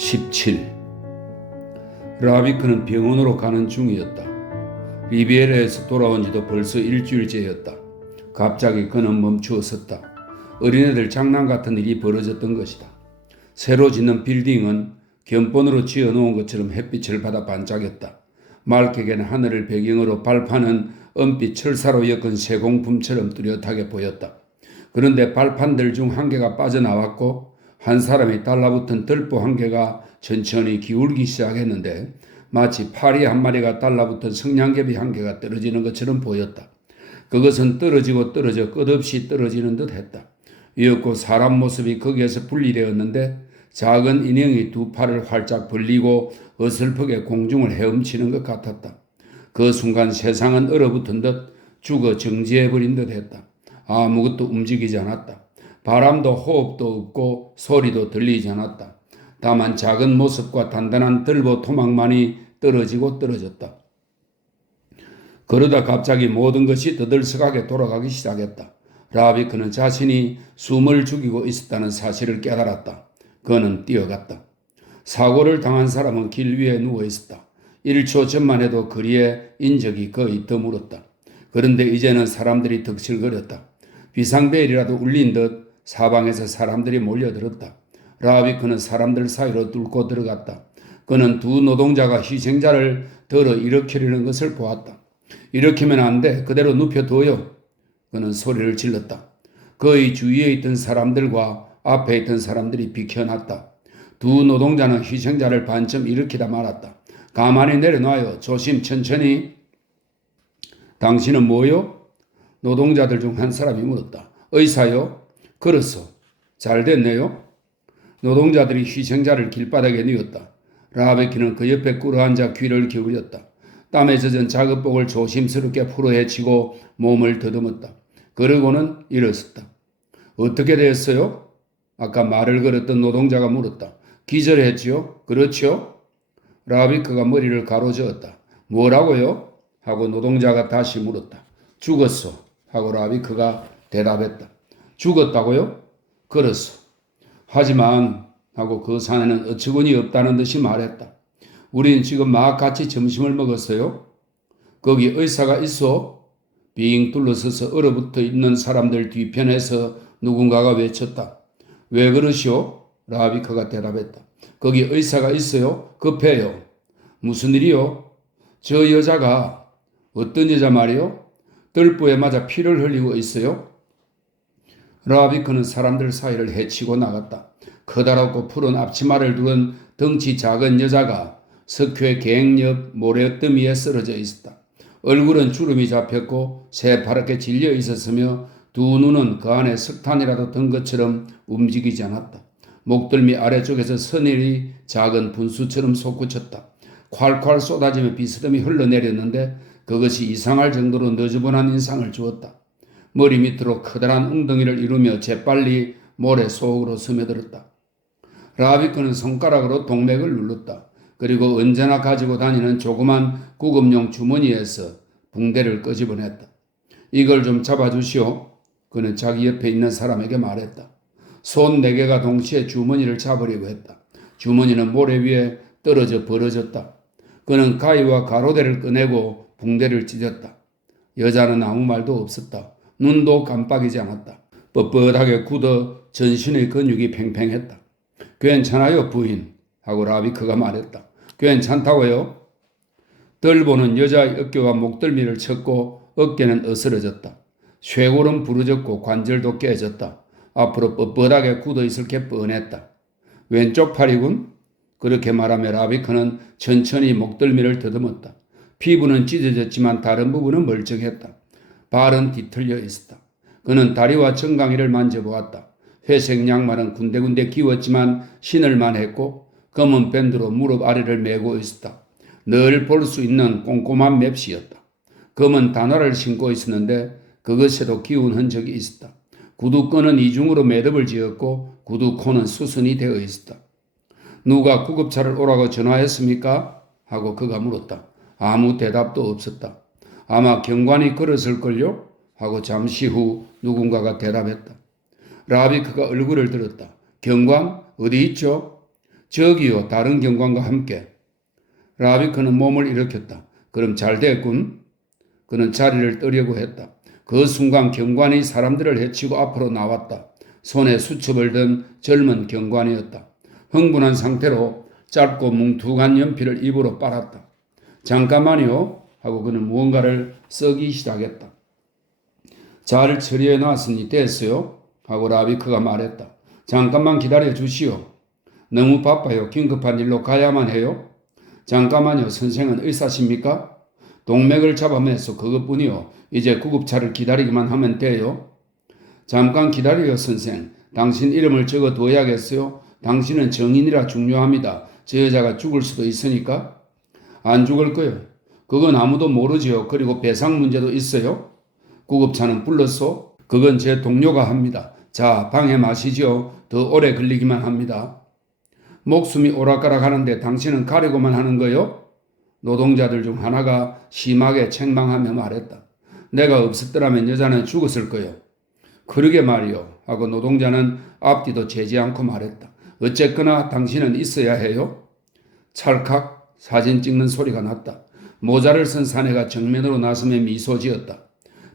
17. 라비크는 병원으로 가는 중이었다. 리비에라에서 돌아온 지도 벌써 일주일째였다. 갑자기 그는 멈추어 섰다. 어린애들 장난 같은 일이 벌어졌던 것이다. 새로 짓는 빌딩은 견본으로 지어놓은 것처럼 햇빛을 받아 반짝였다. 맑게 갠 하늘을 배경으로 발판은 은빛 철사로 엮은 세공품처럼 뚜렷하게 보였다. 그런데 발판들 중 한 개가 빠져나왔고 한 사람이 달라붙은 들보 한 개가 천천히 기울기 시작했는데 마치 파리 한 마리가 달라붙은 성냥개비 한 개가 떨어지는 것처럼 보였다. 그것은 떨어지고 떨어져 끝없이 떨어지는 듯 했다. 이었고 사람 모습이 거기에서 분리되었는데 작은 인형이 두 팔을 활짝 벌리고 어설프게 공중을 헤엄치는 것 같았다. 그 순간 세상은 얼어붙은 듯 죽어 정지해버린 듯 했다. 아무것도 움직이지 않았다. 바람도 호흡도 없고 소리도 들리지 않았다. 다만 작은 모습과 단단한 들보 토막만이 떨어지고 떨어졌다. 그러다 갑자기 모든 것이 더들썩하게 돌아가기 시작했다. 라비크는 자신이 숨을 죽이고 있었다는 사실을 깨달았다. 그는 뛰어갔다. 사고를 당한 사람은 길 위에 누워 있었다. 1초 전만 해도 거리에 인적이 거의 드물었다. 그런데 이제는 사람들이 덕실거렸다. 비상벨이라도 울린 듯 사방에서 사람들이 몰려들었다. 라비크는 사람들 사이로 뚫고 들어갔다. 그는 두 노동자가 희생자를 들어 일으키려는 것을 보았다. 일으키면 안 돼. 그대로 눕혀둬요. 그는 소리를 질렀다. 그의 주위에 있던 사람들과 앞에 있던 사람들이 비켜났다. 두 노동자는 희생자를 반쯤 일으키다 말았다. 가만히 내려놔요. 조심 천천히. 당신은 뭐요? 노동자들 중 한 사람이 물었다. 의사요? 그렇소. 잘 됐네요. 노동자들이 희생자를 길바닥에 뉘었다. 라베키는 그 옆에 꿇어앉아 귀를 기울였다. 땀에 젖은 작업복을 조심스럽게 풀어헤치고 몸을 더듬었다. 그러고는 일어섰다. 어떻게 됐어요? 아까 말을 걸었던 노동자가 물었다. 기절했지요? 그렇죠? 라비크가 머리를 가로저었다. 뭐라고요? 하고 노동자가 다시 물었다. 죽었어. 하고 라비크가 대답했다. 죽었다고요? 그렇소. 하지만 하고 그 사내는 어처구니 없다는 듯이 말했다. 우린 지금 막 같이 점심을 먹었어요. 거기 의사가 있어? 빙 둘러서서 얼어붙어 있는 사람들 뒤편에서 누군가가 외쳤다. 왜 그러시오? 라비크가 대답했다. 거기 의사가 있어요? 급해요. 무슨 일이요? 저 여자가 어떤 여자 말이요? 들보에 맞아 피를 흘리고 있어요? 라비크는 사람들 사이를 헤치고 나갔다. 커다랗고 푸른 앞치마를 두른 덩치 작은 여자가 석회 갱 옆 모래더미에 쓰러져 있었다. 얼굴은 주름이 잡혔고 새파랗게 질려 있었으며 두 눈은 그 안에 석탄이라도 든 것처럼 움직이지 않았다. 목덜미 아래쪽에서 서늘이 작은 분수처럼 솟구쳤다. 콸콸 쏟아지며 비스듬히 흘러내렸는데 그것이 이상할 정도로 너저분한 인상을 주었다. 머리 밑으로 커다란 웅덩이를 이루며 재빨리 모래 속으로 스며들었다. 라비크는 손가락으로 동맥을 눌렀다. 그리고 언제나 가지고 다니는 조그만 구급용 주머니에서 붕대를 끄집어냈다. 이걸 좀 잡아주시오. 그는 자기 옆에 있는 사람에게 말했다. 손 4개가 동시에 주머니를 잡으려고 했다. 주머니는 모래 위에 떨어져 벌어졌다. 그는 가위와 가로대를 꺼내고 붕대를 찢었다. 여자는 아무 말도 없었다. 눈도 깜빡이지 않았다. 뻣뻣하게 굳어 전신의 근육이 팽팽했다. 괜찮아요, 부인. 하고 라비크가 말했다. 괜찮다고요? 들보는 여자의 어깨와 목덜미를 쳤고 어깨는 으스러졌다. 쇄골은 부러졌고 관절도 깨졌다. 앞으로 뻣뻣하게 굳어있을 게 뻔했다. 왼쪽 팔이군? 그렇게 말하며 라비크는 천천히 목덜미를 더듬었다. 피부는 찢어졌지만 다른 부분은 멀쩡했다. 발은 뒤틀려 있었다. 그는 다리와 정강이를 만져보았다. 회색 양말은 군데군데 끼웠지만 신을만 했고 검은 밴드로 무릎 아래를 메고 있었다. 늘 볼 수 있는 꼼꼼한 맵시였다. 검은 단화를 신고 있었는데 그것에도 기운 흔적이 있었다. 구두끈은 이중으로 매듭을 지었고 구두코는 수순이 되어 있었다. 누가 구급차를 오라고 전화했습니까? 하고 그가 물었다. 아무 대답도 없었다. 아마 경관이 걸었을걸요? 하고 잠시 후 누군가가 대답했다. 라비크가 얼굴을 들었다. 경관? 어디 있죠? 저기요, 다른 경관과 함께. 라비 그는 몸을 일으켰다. 그럼 잘 됐군. 그는 자리를 뜨려고 했다. 그 순간 경관이 사람들을 해치고 앞으로 나왔다. 손에 수첩을 든 젊은 경관이었다. 흥분한 상태로 짧고 뭉툭한 연필을 입으로 빨았다. 잠깐만요 하고 그는 무언가를 쓰기 시작했다. 잘 처리해 놨으니 됐어요 하고 라비크가 말했다. 잠깐만 기다려 주시오. 너무 바빠요. 긴급한 일로 가야만 해요. 잠깐만요. 선생은 의사십니까? 동맥을 잡아매서 그것뿐이요. 이제 구급차를 기다리기만 하면 돼요. 잠깐 기다려요 선생. 당신 이름을 적어둬야겠어요. 당신은 정인이라 중요합니다. 저 여자가 죽을 수도 있으니까. 안 죽을 거요. 그건 아무도 모르지요. 그리고 배상 문제도 있어요. 구급차는 불렀소? 그건 제 동료가 합니다. 자, 방해 마시지요. 더 오래 걸리기만 합니다. 목숨이 오락가락 하는데 당신은 가려고만 하는 거요? 노동자들 중 하나가 심하게 책망하며 말했다. 내가 없었더라면 여자는 죽었을 거요. 그러게 말이요. 하고 노동자는 앞뒤도 재지 않고 말했다. 어쨌거나 당신은 있어야 해요. 찰칵 사진 찍는 소리가 났다. 모자를 쓴 사내가 정면으로 나서며 미소 지었다.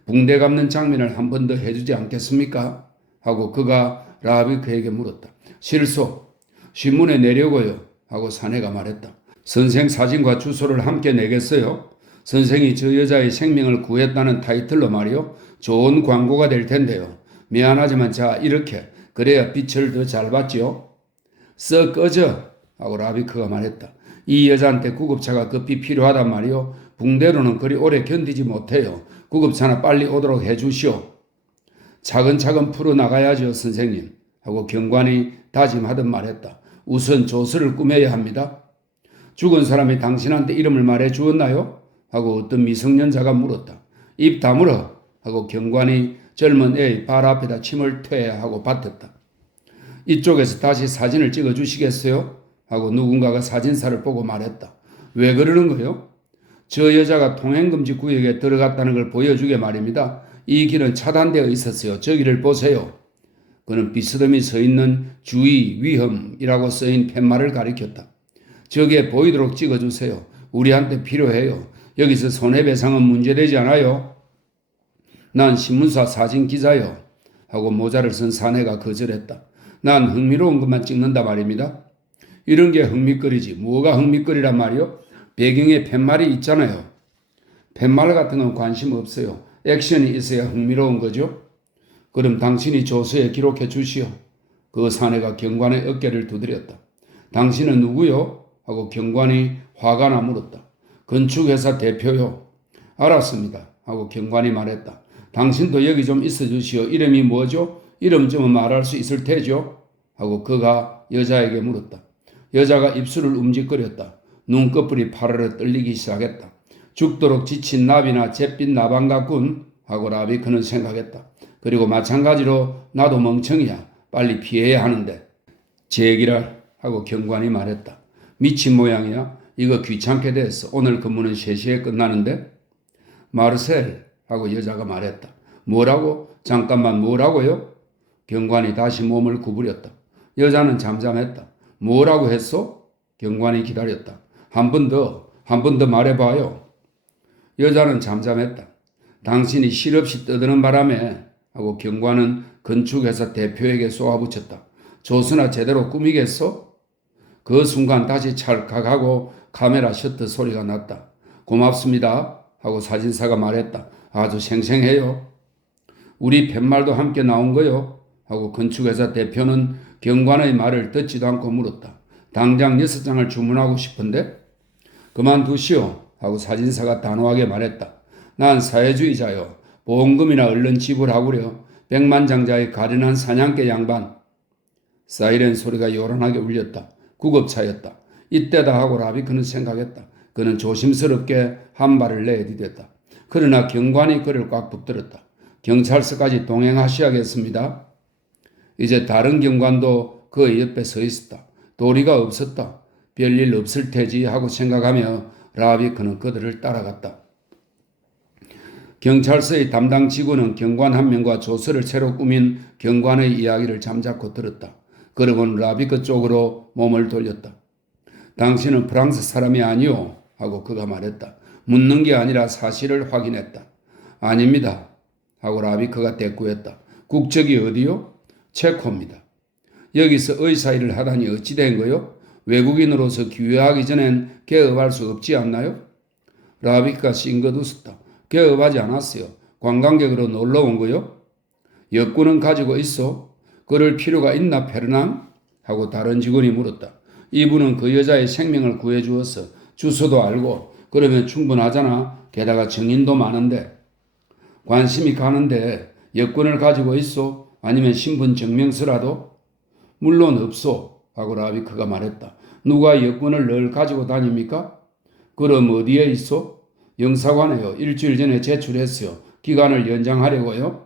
붕대 감는 장면을 한 번 더 해주지 않겠습니까? 하고 그가 라비크에게 물었다. 실소, 신문에 내려고요. 하고 사내가 말했다. 선생 사진과 주소를 함께 내겠어요? 선생이 저 여자의 생명을 구했다는 타이틀로 말이요. 좋은 광고가 될 텐데요. 미안하지만 자 이렇게 그래야 빛을 더 잘 받지요. 썩 꺼져 하고 라비크가 말했다. 이 여자한테 구급차가 급히 필요하단 말이요. 붕대로는 그리 오래 견디지 못해요. 구급차나 빨리 오도록 해주시오. 차근차근 풀어나가야죠 선생님 하고 경관이 다짐하듯 말했다. 우선 조서를 꾸며야 합니다. 죽은 사람이 당신한테 이름을 말해 주었나요? 하고 어떤 미성년자가 물었다. 입 다물어 하고 경관이 젊은 애의 발 앞에다 침을 퇴하고 뱉었다. 이쪽에서 다시 사진을 찍어 주시겠어요? 하고 누군가가 사진사를 보고 말했다. 왜 그러는 거요? 저 여자가 통행금지 구역에 들어갔다는 걸 보여주게 말입니다. 이 길은 차단되어 있었어요. 저기를 보세요. 그는 비스듬히 서 있는 주의, 위험이라고 쓰인 팻말을 가리켰다. 저기에 보이도록 찍어주세요. 우리한테 필요해요. 여기서 손해배상은 문제되지 않아요. 난 신문사 사진기자요. 하고 모자를 쓴 사내가 거절했다. 난 흥미로운 것만 찍는다 말입니다. 이런 게 흥미거리지. 뭐가 흥미거리란 말이요? 배경에 팻말이 있잖아요. 팻말 같은 건 관심 없어요. 액션이 있어야 흥미로운 거죠. 그럼 당신이 조서에 기록해 주시오. 그 사내가 경관의 어깨를 두드렸다. 당신은 누구요? 하고 경관이 화가 나 물었다. 건축회사 대표요. 알았습니다. 하고 경관이 말했다. 당신도 여기 좀 있어 주시오. 이름이 뭐죠? 이름 좀 말할 수 있을 테죠? 하고 그가 여자에게 물었다. 여자가 입술을 움직거렸다. 눈꺼풀이 파르르 떨리기 시작했다. 죽도록 지친 나비나 잿빛 나방 같군 하고 라비크는 생각했다. 그리고 마찬가지로 나도 멍청이야. 빨리 피해야 하는데. 제기랄 하고 경관이 말했다. 미친 모양이야. 이거 귀찮게 됐어. 오늘 근무는 3시에 끝나는데. 마르셀 하고 여자가 말했다. 뭐라고? 잠깐만 뭐라고요? 경관이 다시 몸을 구부렸다. 여자는 잠잠했다. 뭐라고 했소? 경관이 기다렸다. 한 번 더 말해봐요. 여자는 잠잠했다. 당신이 실없이 떠드는 바람에 하고 경관은 건축회사 대표에게 쏘아붙였다. 조서나 제대로 꾸미겠어? 그 순간 다시 찰칵하고 카메라 셔터 소리가 났다. 고맙습니다 하고 사진사가 말했다. 아주 생생해요. 우리 팻말도 함께 나온 거요? 하고 건축회사 대표는 경관의 말을 듣지도 않고 물었다. 당장 6장을 주문하고 싶은데? 그만두시오 하고 사진사가 단호하게 말했다. 난 사회주의자요. 보험금이나 얼른 지불하구려. 백만장자의 가련한 사냥개 양반. 사이렌 소리가 요란하게 울렸다. 구급차였다. 이때다 하고 라비크는 생각했다. 그는 조심스럽게 한 발을 내디뎠다. 그러나 경관이 그를 꽉 붙들었다. 경찰서까지 동행하셔야겠습니다. 이제 다른 경관도 그 옆에 서 있었다. 도리가 없었다. 별일 없을 테지 하고 생각하며 라비크는 그들을 따라갔다. 경찰서의 담당 직원은 경관 한 명과 조서를 새로 꾸민 경관의 이야기를 잠자코 들었다. 그러고는 라비 그쪽으로 몸을 돌렸다. 당신은 프랑스 사람이 아니오? 하고 그가 말했다. 묻는 게 아니라 사실을 확인했다. 아닙니다. 하고 라비크가 대꾸했다. 국적이 어디요? 체코입니다. 여기서 의사 일을 하다니 어찌 된 거요? 외국인으로서 귀화하기 전엔 개업할 수 없지 않나요? 라비크가 싱긋 웃었다. 개업하지 않았어요. 관광객으로 놀러 온 거요? 여권은 가지고 있어? 그럴 필요가 있나 페르낭? 하고 다른 직원이 물었다. 이분은 그 여자의 생명을 구해주어서 주소도 알고 그러면 충분하잖아. 게다가 증인도 많은데. 관심이 가는데 여권을 가지고 있어? 아니면 신분 증명서라도? 물론 없소. 하고 라비크가 말했다. 누가 여권을 늘 가지고 다닙니까? 그럼 어디에 있어? 영사관에요. 일주일 전에 제출했어요. 기간을 연장하려고요?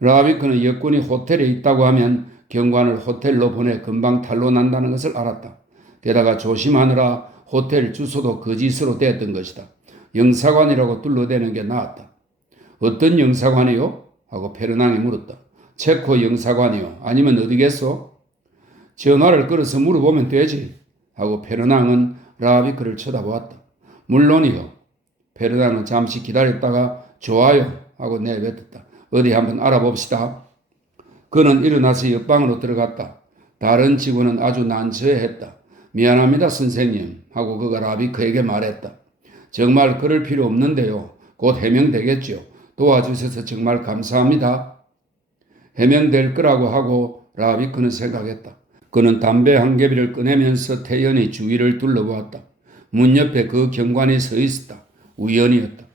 라비크는 여권이 호텔에 있다고 하면 경관을 호텔로 보내 금방 탈로 난다는 것을 알았다. 게다가 조심하느라 호텔 주소도 거짓으로 댔던 것이다. 영사관이라고 둘러대는 게 나았다. 어떤 영사관이요? 하고 페르낭이 물었다. 체코 영사관이요. 아니면 어디겠소? 전화를 걸어서 물어보면 되지. 하고 페르낭은 라비크를 쳐다보았다. 물론이요. 페르낭은 잠시 기다렸다가 좋아요 하고 내뱉었다. 어디 한번 알아봅시다. 그는 일어나서 옆방으로 들어갔다. 다른 직원은 아주 난처해했다. 미안합니다 선생님 하고 그가 라비크에게 말했다. 정말 그럴 필요 없는데요. 곧 해명되겠죠. 도와주셔서 정말 감사합니다. 해명될 거라고 하고 라비크는 생각했다. 그는 담배 한 개비를 꺼내면서 태연히 주위를 둘러보았다. 문 옆에 그 경관이 서 있었다. 우연이었다.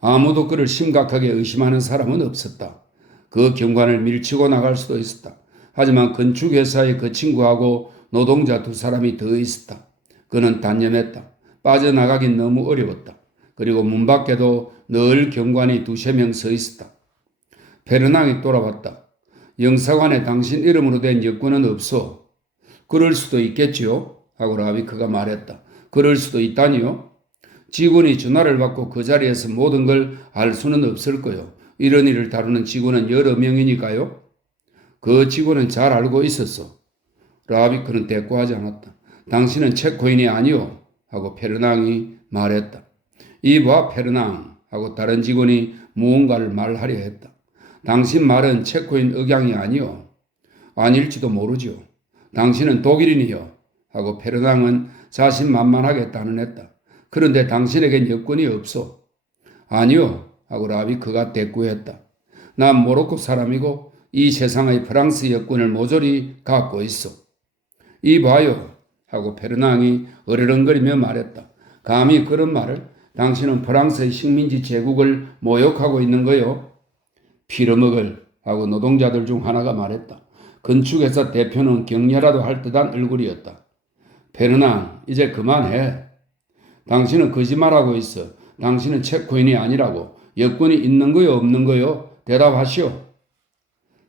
아무도 그를 심각하게 의심하는 사람은 없었다. 그 경관을 밀치고 나갈 수도 있었다. 하지만 건축회사의 그 친구하고 노동자 두 사람이 더 있었다. 그는 단념했다. 빠져나가긴 너무 어려웠다. 그리고 문 밖에도 늘 경관이 두세 명 서 있었다. 페르낭이 돌아왔다. 영사관에 당신 이름으로 된 여권은 없어. 그럴 수도 있겠지요? 하고 라비크가 말했다. 그럴 수도 있다니요? 직원이 전화를 받고 그 자리에서 모든 걸 알 수는 없을 거요. 이런 일을 다루는 직원은 여러 명이니까요. 그 직원은 잘 알고 있었어. 라비크는 대꾸하지 않았다. 당신은 체코인이 아니오. 하고 페르낭이 말했다. 이봐 페르낭 하고 다른 직원이 무언가를 말하려 했다. 당신 말은 체코인 억양이 아니오. 아닐지도 모르지요. 당신은 독일인이요. 하고 페르낭은 자신만만하게 단언했다. 그런데 당신에겐 여권이 없어. 아니요. 하고 라비크가 대꾸했다. 난 모로코 사람이고 이 세상의 프랑스 여권을 모조리 갖고 있어. 이봐요. 하고 페르낭이 어르렁거리며 말했다. 감히 그런 말을? 당신은 프랑스의 식민지 제국을 모욕하고 있는 거요. 피려먹을 하고 노동자들 중 하나가 말했다. 건축회사 대표는 격려라도 할 듯한 얼굴이었다. 페르낭 이제 그만해. 당신은 거짓말하고 있어. 당신은 체코인이 아니라고. 여권이 있는 거요 없는 거요? 대답하시오.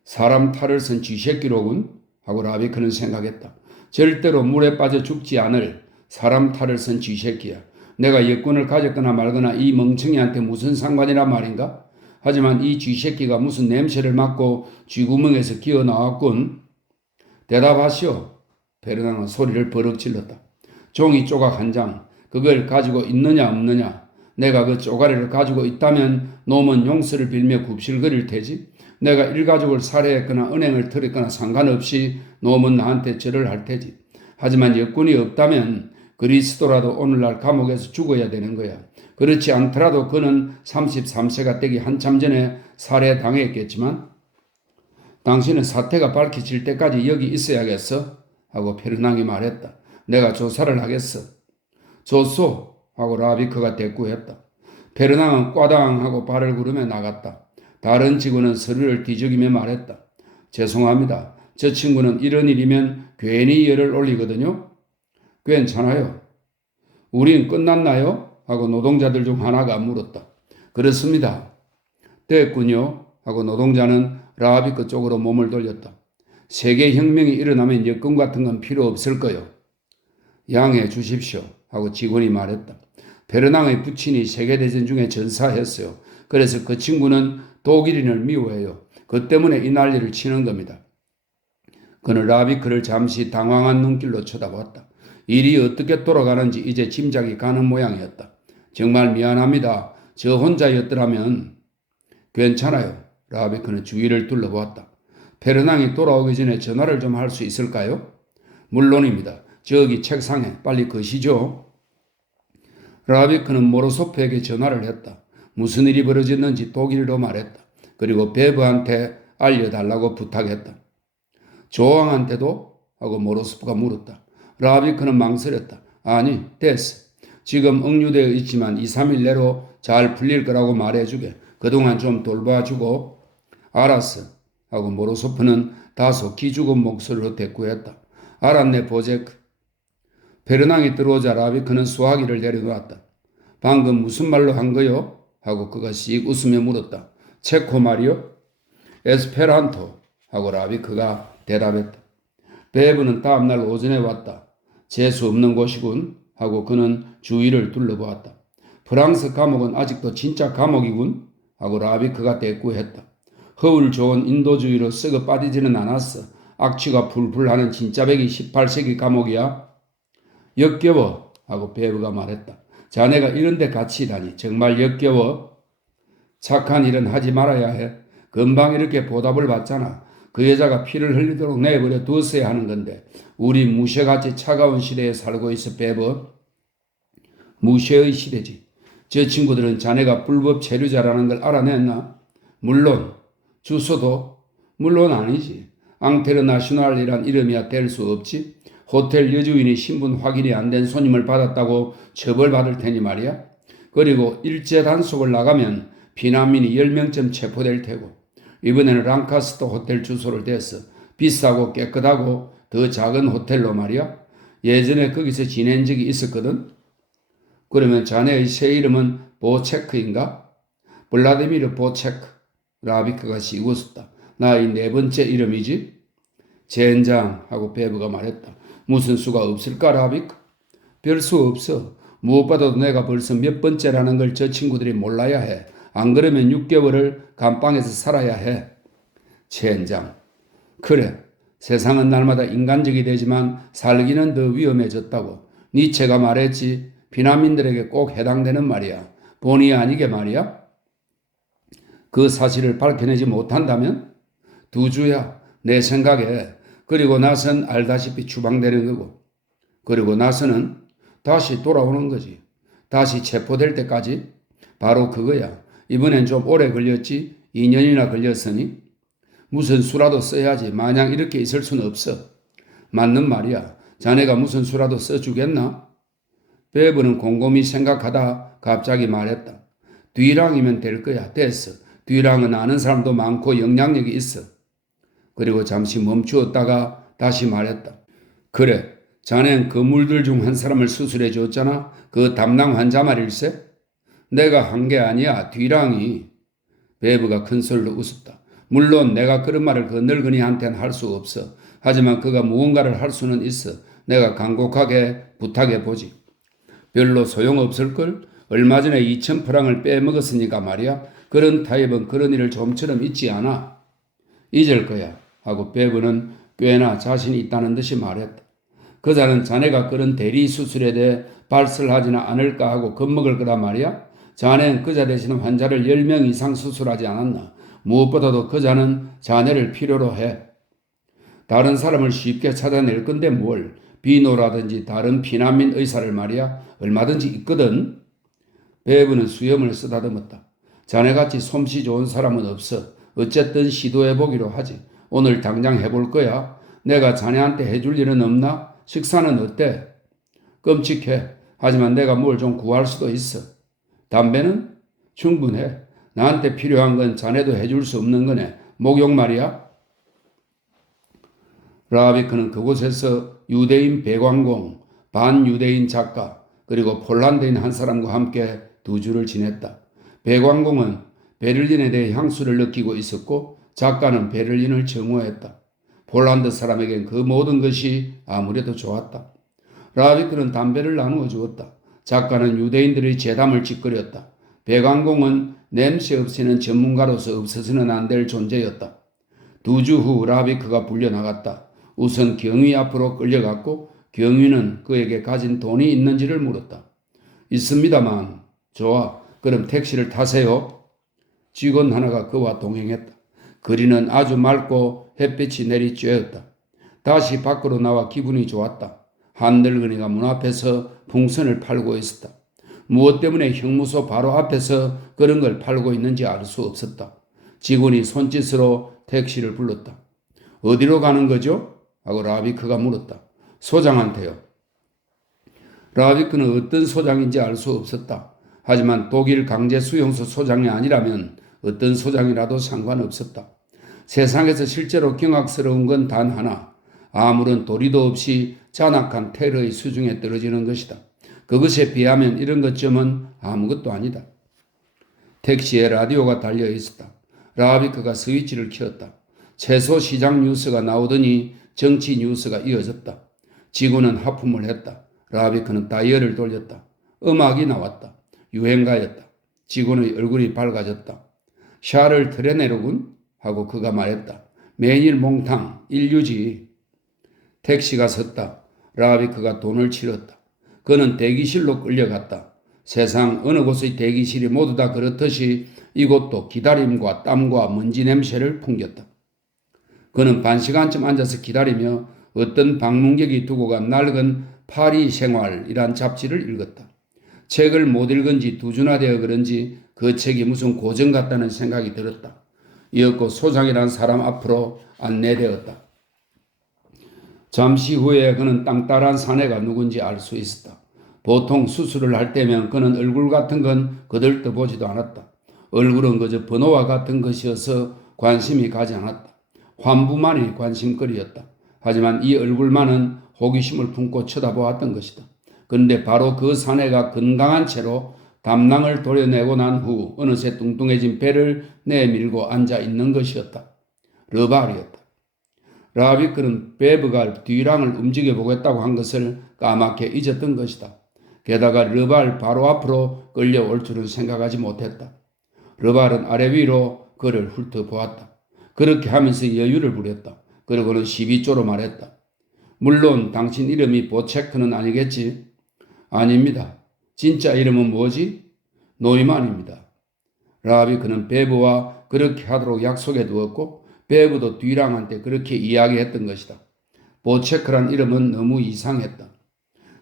사람 탈을 쓴 쥐새끼로군 하고 라비크는 생각했다. 절대로 물에 빠져 죽지 않을 사람 탈을 쓴 쥐새끼야. 내가 여권을 가졌거나 말거나 이 멍청이한테 무슨 상관이란 말인가? 하지만 이 쥐새끼가 무슨 냄새를 맡고 쥐구멍에서 기어 나왔군. 대답하시오. 페르낭은 소리를 버럭 질렀다. 종이 조각 한 장, 그걸 가지고 있느냐 없느냐. 내가 그 쪼가리를 가지고 있다면 놈은 용서를 빌며 굽실거릴 테지. 내가 일가족을 살해했거나 은행을 털었거나 상관없이 놈은 나한테 절을 할 테지. 하지만 여권이 없다면 그리스도라도 오늘날 감옥에서 죽어야 되는 거야. 그렇지 않더라도 그는 33세가 되기 한참 전에 살해당했겠지만 당신은 사태가 밝혀질 때까지 여기 있어야겠어? 하고 페르낭이 말했다. 내가 조사를 하겠어. 좋소. 하고 라비크가 대꾸했다. 페르낭은 꽈당하고 발을 구르며 나갔다. 다른 직원은 서류를 뒤적이며 말했다. 죄송합니다. 저 친구는 이런 일이면 괜히 열을 올리거든요. 괜찮아요. 우린 끝났나요? 하고 노동자들 중 하나가 물었다. 그렇습니다. 됐군요. 하고 노동자는 라비크 쪽으로 몸을 돌렸다. 세계혁명이 일어나면 여권 같은 건 필요 없을 거요. 양해해 주십시오. 하고 직원이 말했다. 베르낭의 부친이 세계대전 중에 전사했어요. 그래서 그 친구는 독일인을 미워해요. 그 때문에 이 난리를 치는 겁니다. 그는 라비크를 잠시 당황한 눈길로 쳐다보았다. 일이 어떻게 돌아가는지 이제 짐작이 가는 모양이었다. 정말 미안합니다. 저 혼자였더라면. 괜찮아요. 라비크는 주위를 둘러보았다. 페르낭이 돌아오기 전에 전화를 좀 할 수 있을까요? 물론입니다. 저기 책상에 빨리 거시죠. 라비크는 모로소프에게 전화를 했다. 무슨 일이 벌어졌는지 독일어로 말했다. 그리고 베브한테 알려달라고 부탁했다. 조왕한테도? 하고 모로소프가 물었다. 라비크는 망설였다. 아니, 됐어. 지금 억류되어 있지만 2, 3일 내로 잘 풀릴 거라고 말해주게. 그동안 좀 돌봐주고. 알았어. 하고 모로소프는 다소 기죽은 목소리로 대꾸했다. 알았네, 보제크. 페르낭이 들어오자 라비크는 수화기를 내려놓았다. 방금 무슨 말로 한 거요? 하고 그가 씩 웃으며 물었다. 체코 말이요? 에스페란토. 하고 라비크가 대답했다. 베브는 다음날 오전에 왔다. 재수 없는 곳이군. 하고 그는 주위를 둘러보았다. 프랑스 감옥은 아직도 진짜 감옥이군. 하고 라비크가 대꾸했다. 허울 좋은 인도주의로 썩어 빠지지는 않았어. 악취가 풀풀 하는 진짜배기 18세기 감옥이야. 역겨워. 하고 베브가 말했다. 자네가 이런데 같이 다니 정말 역겨워. 착한 일은 하지 말아야 해. 금방 이렇게 보답을 받잖아. 그 여자가 피를 흘리도록 내버려 두었어야 하는 건데 우리 무쇠같이 차가운 시대에 살고 있어. 베브. 무쇠의 시대지. 저 친구들은 자네가 불법 체류자라는 걸 알아냈나? 물론. 주소도? 물론 아니지. 앙테르나슈날이란 이름이야 될 수 없지. 호텔 여주인이 신분 확인이 안 된 손님을 받았다고 처벌받을 테니 말이야. 그리고 일제 단속을 나가면 피난민이 10명쯤 체포될 테고 이번에는 랑카스터 호텔 주소를 댔어. 비싸고 깨끗하고 더 작은 호텔로 말이야. 예전에 거기서 지낸 적이 있었거든. 그러면 자네의 새 이름은 보체크인가? 블라디미르 보체크. 라비크가 씩 웃었다. 나의 네 번째 이름이지? 젠장. 하고 베브가 말했다. 무슨 수가 없을까 라비크? 별 수 없어. 무엇보다도 내가 벌써 몇 번째라는 걸 저 친구들이 몰라야 해. 안 그러면 6개월을 감방에서 살아야 해. 젠장. 그래. 세상은 날마다 인간적이 되지만 살기는 더 위험해졌다고. 니체가 말했지. 피난민들에게 꼭 해당되는 말이야. 본의 아니게 말이야. 그 사실을 밝혀내지 못한다면? 두 주야. 내 생각에. 그리고 나선 알다시피 추방되는 거고. 그리고 나서는 다시 돌아오는 거지. 다시 체포될 때까지. 바로 그거야. 이번엔 좀 오래 걸렸지. 2년이나 걸렸으니. 무슨 수라도 써야지. 마냥 이렇게 있을 수는 없어. 맞는 말이야. 자네가 무슨 수라도 써주겠나? 베브는 곰곰이 생각하다 갑자기 말했다. 뒤랑이면 될 거야. 됐어. 뒤랑은 아는 사람도 많고 영향력이 있어. 그리고 잠시 멈추었다가 다시 말했다. 그래. 자넨 그 물들 중 한 사람을 수술해 줬잖아. 그 담당 환자 말일세? 내가 한 게 아니야. 뒤랑이. 베브가 큰 소리로 웃었다. 물론 내가 그런 말을 그 늙은이한테는 할 수 없어. 하지만 그가 무언가를 할 수는 있어. 내가 간곡하게 부탁해 보지. 별로 소용없을걸? 얼마 전에 2,000프랑을 빼먹었으니까 말이야. 그런 타입은 그런 일을 좀처럼 잊지 않아. 잊을 거야. 하고 베브는 꽤나 자신이 있다는 듯이 말했다. 그자는 자네가 그런 대리 수술에 대해 발설하지는 않을까 하고 겁먹을 거란 말이야. 자네는 그자 대신 환자를 10명 이상 수술하지 않았나. 무엇보다도 그자는 자네를 필요로 해. 다른 사람을 쉽게 찾아낼 건데 뭘. 비노라든지 다른 피난민 의사를 말이야. 얼마든지 있거든. 베브는 수염을 쓰다듬었다. 자네같이 솜씨 좋은 사람은 없어. 어쨌든 시도해보기로 하지. 오늘 당장 해볼 거야. 내가 자네한테 해줄 일은 없나? 식사는 어때? 끔찍해. 하지만 내가 뭘 좀 구할 수도 있어. 담배는? 충분해. 나한테 필요한 건 자네도 해줄 수 없는 거네. 목욕 말이야. 라비크는 그곳에서 유대인 배관공, 반유대인 작가, 그리고 폴란드인 한 사람과 함께 두 주를 지냈다. 배관공은 베를린에 대해 향수를 느끼고 있었고 작가는 베를린을 증오했다. 폴란드 사람에겐 그 모든 것이 아무래도 좋았다. 라비크는 담배를 나누어 주었다. 작가는 유대인들의 재담을 찌끄렸다. 배관공은 냄새 없이는 전문가로서 없어서는 안 될 존재였다. 두 주 후 라비크가 불려나갔다. 우선 경위 앞으로 끌려갔고 경위는 그에게 가진 돈이 있는지를 물었다. 있습니다만. 좋아. 그럼 택시를 타세요. 직원 하나가 그와 동행했다. 거리는 아주 맑고 햇빛이 내리쬐었다. 다시 밖으로 나와 기분이 좋았다. 한 늙은이가 문 앞에서 풍선을 팔고 있었다. 무엇 때문에 형무소 바로 앞에서 그런 걸 팔고 있는지 알 수 없었다. 직원이 손짓으로 택시를 불렀다. 어디로 가는 거죠? 하고 라비크가 물었다. 소장한테요. 라비크는 어떤 소장인지 알 수 없었다. 하지만 독일 강제수용소 소장이 아니라면 어떤 소장이라도 상관없었다. 세상에서 실제로 경악스러운 건 단 하나. 아무런 도리도 없이 잔악한 테러의 수중에 떨어지는 것이다. 그것에 비하면 이런 것쯤은 아무것도 아니다. 택시에 라디오가 달려 있었다. 라비크가 스위치를 켰다. 채소 시장 뉴스가 나오더니 정치 뉴스가 이어졌다. 직원은 하품을 했다. 라비크는 다이얼을 돌렸다. 음악이 나왔다. 유행가였다. 직원의 얼굴이 밝아졌다. 샤를 트레네로군? 하고 그가 말했다. 매일 몽탕, 인류지. 택시가 섰다. 라비크가 돈을 치렀다. 그는 대기실로 끌려갔다. 세상 어느 곳의 대기실이 모두 다 그렇듯이 이곳도 기다림과 땀과 먼지 냄새를 풍겼다. 그는 반 시간쯤 앉아서 기다리며 어떤 방문객이 두고 간 낡은 파리 생활이란 잡지를 읽었다. 책을 못 읽은 지 2주나 되어 그런지 그 책이 무슨 고전 같다는 생각이 들었다. 이었고 소장이란 사람 앞으로 안내되었다. 잠시 후에 그는 땅따란 사내가 누군지 알 수 있었다. 보통 수술을 할 때면 그는 얼굴 같은 건 거들떠보지도 않았다. 얼굴은 그저 번호와 같은 것이어서 관심이 가지 않았다. 환부만이 관심거리였다. 하지만 이 얼굴만은 호기심을 품고 쳐다보았던 것이다. 그런데 바로 그 사내가 건강한 채로 담낭을 도려내고 난 후 어느새 뚱뚱해진 배를 내밀고 앉아 있는 것이었다. 르발이었다. 라비크는 베브가 뒤랑을 움직여 보겠다고 한 것을 까맣게 잊었던 것이다. 게다가 르발 바로 앞으로 끌려올 줄은 생각하지 못했다. 르발은 아래 위로 그를 훑어보았다. 그렇게 하면서 여유를 부렸다. 그러고는 12조로 말했다. 물론 당신 이름이 보체크는 아니겠지? 아닙니다. 진짜 이름은 뭐지? 노이만입니다. 라비크는 베브와 그렇게 하도록 약속해 두었고 베브도 뒤랑한테 그렇게 이야기했던 것이다. 보체크란 이름은 너무 이상했다.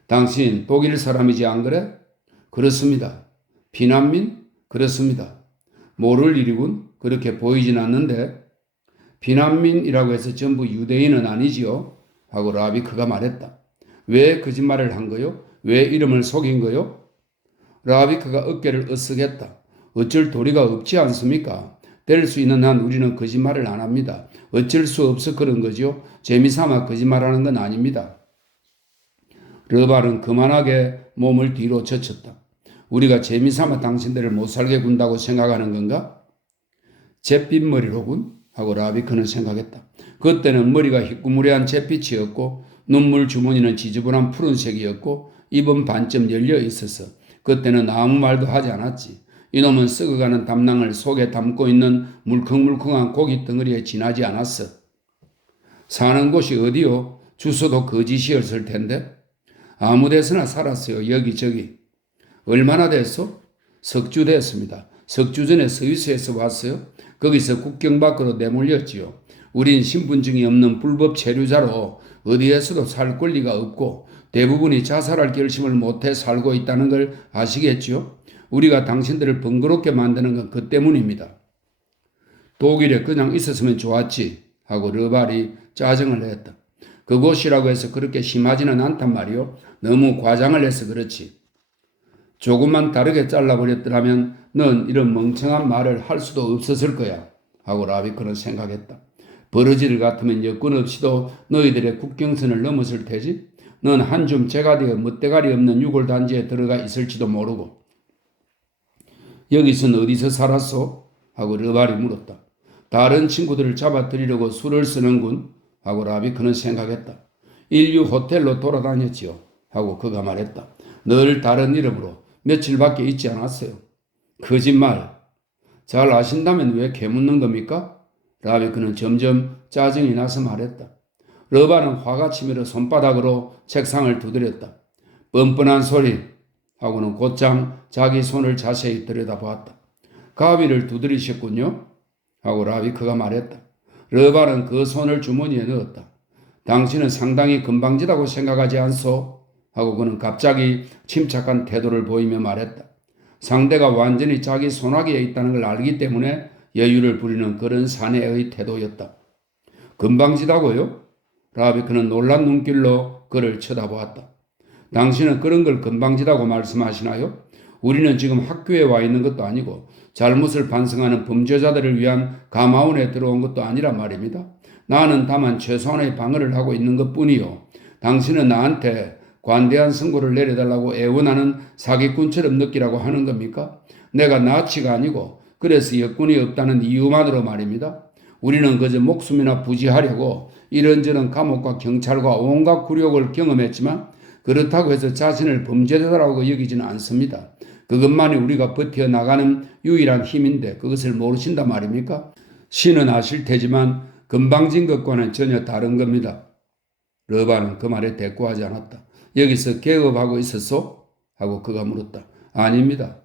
당신 독일 사람이지 안 그래? 그렇습니다. 피난민? 그렇습니다. 모를 일이군. 그렇게 보이진 않는데. 피난민이라고 해서 전부 유대인은 아니지요? 하고 라비크가 말했다. 왜 거짓말을 한 거요? 왜 이름을 속인 거요? 라비크가 어깨를 으쓱했다. 어쩔 도리가 없지 않습니까? 될 수 있는 한 우리는 거짓말을 안 합니다. 어쩔 수 없어 그런 거죠. 재미삼아 거짓말하는 건 아닙니다. 르발은 그만하게 몸을 뒤로 젖혔다. 우리가 재미삼아 당신들을 못 살게 군다고 생각하는 건가? 잿빛머리로군? 하고 라비크는 생각했다. 그때는 머리가 희꾸무레한 잿빛이었고 눈물 주머니는 지저분한 푸른색이었고 입은 반쯤 열려 있어서 그때는 아무 말도 하지 않았지. 이놈은 썩어가는 담낭을 속에 담고 있는 물컹물컹한 고기 덩어리에 지나지 않았어. 사는 곳이 어디요? 주소도 거짓이었을 텐데. 아무 데서나 살았어요. 여기저기. 얼마나 됐어? 석주 됐습니다. 석주 전에 스위스에서 왔어요. 거기서 국경 밖으로 내몰렸지요. 우린 신분증이 없는 불법 체류자로 어디에서도 살 권리가 없고 대부분이 자살할 결심을 못해 살고 있다는 걸 아시겠지요? 우리가 당신들을 번거롭게 만드는 건 그 때문입니다. 독일에 그냥 있었으면 좋았지 하고 르발이 짜증을 냈다. 그곳이라고 해서 그렇게 심하지는 않단 말이요. 너무 과장을 해서 그렇지. 조금만 다르게 잘라버렸더라면 넌 이런 멍청한 말을 할 수도 없었을 거야 하고 라비크는 생각했다. 버러지를 같으면 여건 없이도 너희들의 국경선을 넘었을 테지. 넌 한줌 재가 되어 멋대가리 없는 유골단지에 들어가 있을지도 모르고. 여기선 어디서 살았소? 하고 르발이 물었다. 다른 친구들을 잡아들이려고 수를 쓰는군 하고 라비크는 생각했다. 인류 호텔로 돌아다녔지요 하고 그가 말했다. 늘 다른 이름으로 며칠밖에 있지 않았어요. 거짓말. 잘 아신다면 왜 캐묻는 겁니까? 라비크는 점점 짜증이 나서 말했다. 러바는 화가 치밀어 손바닥으로 책상을 두드렸다. 뻔뻔한 소리 하고는 곧장 자기 손을 자세히 들여다보았다. 가비를 두드리셨군요 하고 라비크가 말했다. 러바는 그 손을 주머니에 넣었다. 당신은 상당히 건방지다고 생각하지 않소? 하고 그는 갑자기 침착한 태도를 보이며 말했다. 상대가 완전히 자기 손아귀에 있다는 걸 알기 때문에 여유를 부리는 그런 사내의 태도였다. 건방지다고요? 라비크는 놀란 눈길로 그를 쳐다보았다. 당신은 그런 걸 건방지다고 말씀하시나요? 우리는 지금 학교에 와 있는 것도 아니고 잘못을 반성하는 범죄자들을 위한 가마원에 들어온 것도 아니란 말입니다. 나는 다만 최소한의 방어를 하고 있는 것뿐이요. 당신은 나한테 관대한 선고를 내려달라고 애원하는 사기꾼처럼 느끼라고 하는 겁니까? 내가 나치가 아니고 그래서 여건이 없다는 이유만으로 말입니다. 우리는 그저 목숨이나 부지하려고 이런저런 감옥과 경찰과 온갖 굴욕을 경험했지만 그렇다고 해서 자신을 범죄자라고 여기지는 않습니다. 그것만이 우리가 버텨나가는 유일한 힘인데 그것을 모르신단 말입니까? 신은 아실 테지만 건방진 것과는 전혀 다른 겁니다. 러바는 그 말에 대꾸하지 않았다. 여기서 개업하고 있었소? 하고 그가 물었다. 아닙니다.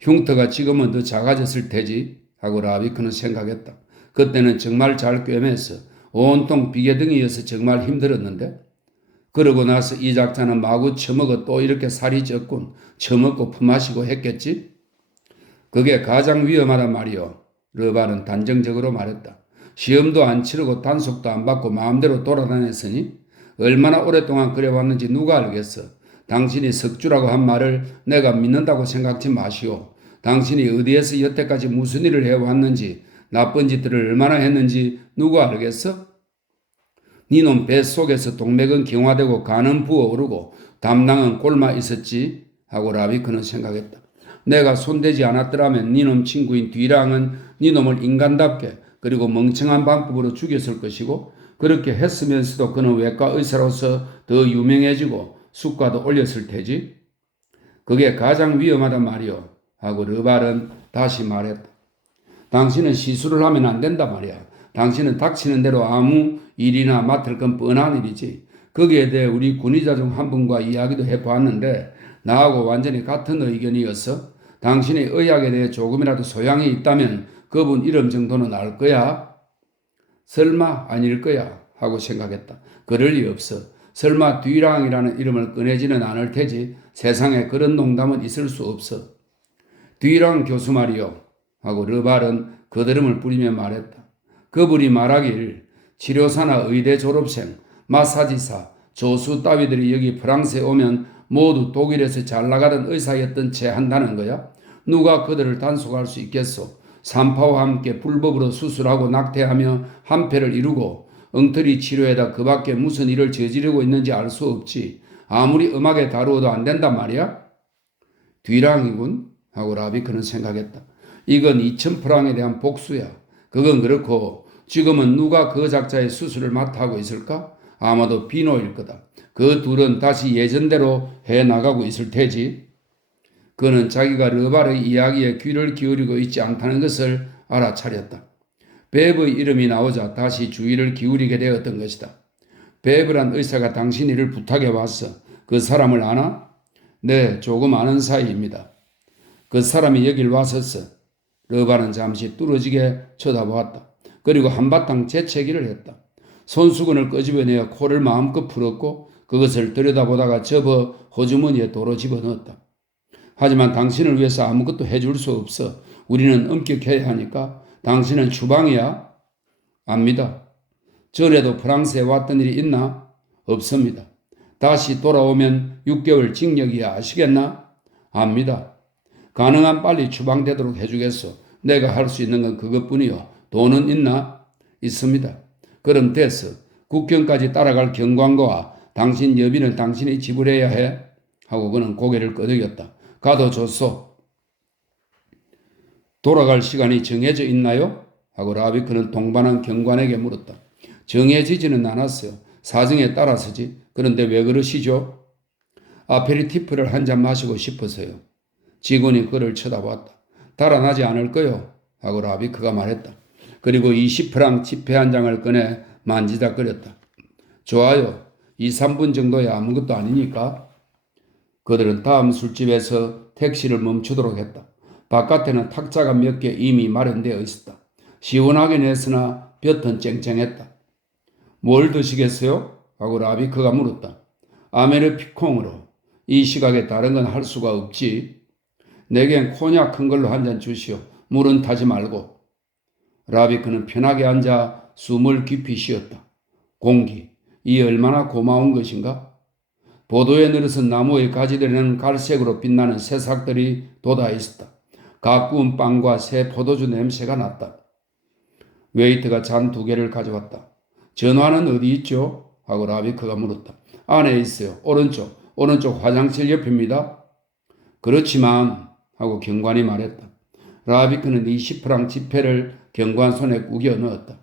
흉터가 지금은 더 작아졌을 테지 하고 라비크는 생각했다. 그때는 정말 잘 꿰매서 온통 비계등이어서 정말 힘들었는데 그러고 나서 이 작자는 마구 처먹어 또 이렇게 살이 쪘군. 처먹고 품마시고 했겠지? 그게 가장 위험하단 말이요. 러바는 단정적으로 말했다. 시험도 안 치르고 단속도 안 받고 마음대로 돌아다녔으니 얼마나 오랫동안 그래왔는지 누가 알겠어. 당신이 석주라고 한 말을 내가 믿는다고 생각지 마시오. 당신이 어디에서 여태까지 무슨 일을 해왔는지 나쁜 짓들을 얼마나 했는지 누가 알겠어? 니놈 뱃속에서 동맥은 경화되고 간은 부어오르고 담낭은 곪아 있었지 하고 라비크는 생각했다. 내가 손대지 않았더라면 니놈 친구인 뒤랑은 니놈을 인간답게 그리고 멍청한 방법으로 죽였을 것이고 그렇게 했으면서도 그는 외과 의사로서 더 유명해지고 수가도 올렸을 테지. 그게 가장 위험하단 말이오 하고 르발은 다시 말했다. 당신은 시술을 하면 안 된다 말이야. 당신은 닥치는 대로 아무 일이나 맡을 건 뻔한 일이지. 거기에 대해 우리 군의자 중 한 분과 이야기도 해보았는데 나하고 완전히 같은 의견이어서 당신의 의학에 대해 조금이라도 소양이 있다면 그분 이름 정도는 알 거야. 설마 아닐 거야 하고 생각했다. 그럴 리 없어. 설마 뒤랑이라는 이름을 꺼내지는 않을 테지. 세상에 그런 농담은 있을 수 없어. 뒤랑 교수 말이요 하고 르발은 거드름을 뿌리며 말했다. 그분이 말하길 치료사나 의대 졸업생, 마사지사, 조수 따위들이 여기 프랑스에 오면 모두 독일에서 잘 나가던 의사였던 채 한다는 거야? 누가 그들을 단속할 수 있겠소? 산파와 함께 불법으로 수술하고 낙태하며 한패를 이루고 엉터리 치료에다 그 밖에 무슨 일을 저지르고 있는지 알 수 없지. 아무리 음악에 다루어도 안 된단 말이야? 뒤랑이군 하고 라비크는 생각했다. 이건 2000프랑에 대한 복수야. 그건 그렇고 지금은 누가 그 작자의 수술을 맡아 하고 있을까? 아마도 비노일 거다. 그 둘은 다시 예전대로 해나가고 있을 테지. 그는 자기가 르발의 이야기에 귀를 기울이고 있지 않다는 것을 알아차렸다. 베브의 이름이 나오자 다시 주의를 기울이게 되었던 것이다. 베브란 의사가 당신 일을 부탁해 왔어. 그 사람을 아나? 네, 조금 아는 사이입니다. 그 사람이 여길 왔었어. 르발은 잠시 뚫어지게 쳐다보았다. 그리고 한바탕 재채기를 했다. 손수건을 끄집어내어 코를 마음껏 풀었고 그것을 들여다보다가 접어 호주머니에 도로 집어넣었다. 하지만 당신을 위해서 아무것도 해줄 수 없어. 우리는 엄격해야 하니까. 당신은 추방이야? 압니다. 전에도 프랑스에 왔던 일이 있나? 없습니다. 다시 돌아오면 6개월 징역이야. 아시겠나? 압니다. 가능한 빨리 추방되도록 해주겠소. 내가 할 수 있는 건 그것뿐이요. 돈은 있나? 있습니다. 그럼 됐어. 국경까지 따라갈 경관고와 당신 여비는 당신이 지불해야 해. 하고 그는 고개를 끄덕였다. 가도 좋소. 돌아갈 시간이 정해져 있나요? 하고 라비크는 동반한 경관에게 물었다. 정해지지는 않았어요. 사정에 따라서지. 그런데 왜 그러시죠? 아페리티프를 한 잔 마시고 싶어서요. 직원이 그를 쳐다봤다. 달아나지 않을 거요. 하고 라비크가 말했다. 그리고 20프랑 지폐 한 장을 꺼내 만지작거렸다. 좋아요. 2, 3분 정도야 아무것도 아니니까. 그들은 다음 술집에서 택시를 멈추도록 했다. 바깥에는 탁자가 몇 개 이미 마련되어 있었다. 시원하긴 했으나 볕은 쨍쨍했다. 뭘 드시겠어요? 하고 라비크가 물었다. 아메르피콩으로. 이 시각에 다른 건 할 수가 없지. 내겐 코냑 큰 걸로 한 잔 주시오. 물은 타지 말고. 라비크는 편하게 앉아 숨을 깊이 쉬었다. 공기, 이 얼마나 고마운 것인가? 보도에 늘어선 나무의 가지들에는 갈색으로 빛나는 새싹들이 돋아 있었다. 가꾸운 빵과 새 포도주 냄새가 났다. 웨이트가 잔 2개를 가져왔다. 전화는 어디 있죠? 하고 라비크가 물었다. 안에 있어요. 오른쪽 화장실 옆입니다. 그렇지만 하고 경관이 말했다. 라비크는 20프랑 지폐를 경관 손에 구겨 넣었다.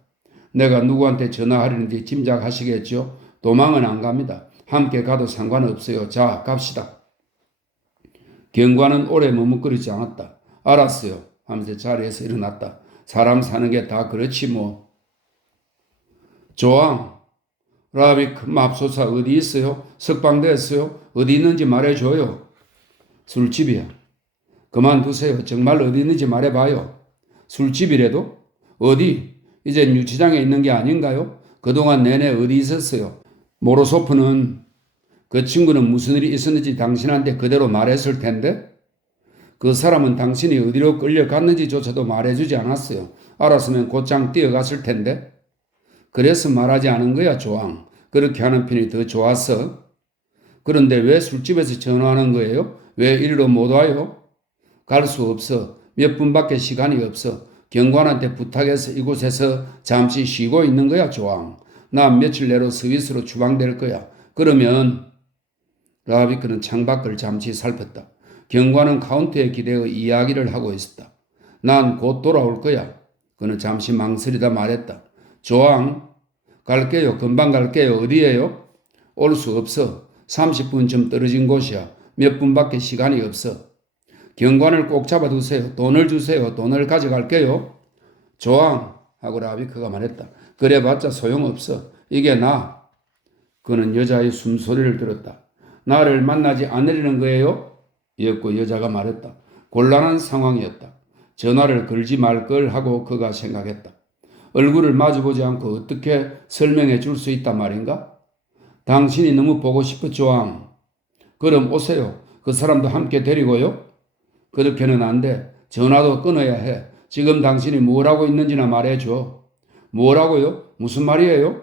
내가 누구한테 전화하려는지 짐작하시겠죠? 도망은 안 갑니다. 함께 가도 상관없어요. 자, 갑시다. 경관은 오래 머뭇거리지 않았다. 알았어요. 하면서 자리에서 일어났다. 사람 사는 게 다 그렇지 뭐. 조항, 라비크 맙소사 어디 있어요? 석방됐어요? 어디 있는지 말해줘요. 술집이야. 그만두세요. 정말 어디 있는지 말해봐요. 술집이라도? 어디? 이젠 유치장에 있는 게 아닌가요? 그동안 내내 어디 있었어요? 모로소프는 그 친구는 무슨 일이 있었는지 당신한테 그대로 말했을 텐데 그 사람은 당신이 어디로 끌려갔는지조차도 말해주지 않았어요. 알았으면 곧장 뛰어갔을 텐데. 그래서 말하지 않은 거야, 조항. 그렇게 하는 편이 더 좋았어. 그런데 왜 술집에서 전화하는 거예요? 왜 이리로 못 와요? 갈 수 없어. 몇 분밖에 시간이 없어. 경관한테 부탁해서 이곳에서 잠시 쉬고 있는 거야, 조항. 나 며칠 내로 스위스로 추방될 거야. 그러면 라비크는 창밖을 잠시 살폈다. 경관은 카운터에 기대어 이야기를 하고 있었다. 난 곧 돌아올 거야. 그는 잠시 망설이다 말했다. 조항, 갈게요. 금방 갈게요. 어디에요? 올 수 없어. 30분쯤 떨어진 곳이야. 몇 분밖에 시간이 없어. 경관을 꼭 잡아두세요. 돈을 주세요. 돈을 가져갈게요. 조항, 하고 라비크가 말했다. 그래봤자 소용없어. 이게 나. 그는 여자의 숨소리를 들었다. 나를 만나지 않으려는 거예요? 이었고 여자가 말했다. 곤란한 상황이었다. 전화를 걸지 말 걸 하고 그가 생각했다. 얼굴을 마주보지 않고 어떻게 설명해 줄 수 있단 말인가? 당신이 너무 보고 싶어, 조항. 그럼 오세요. 그 사람도 함께 데리고요. 그렇게는 안 돼. 전화도 끊어야 해. 지금 당신이 뭘 하고 있는지나 말해줘. 뭐라고요? 무슨 말이에요?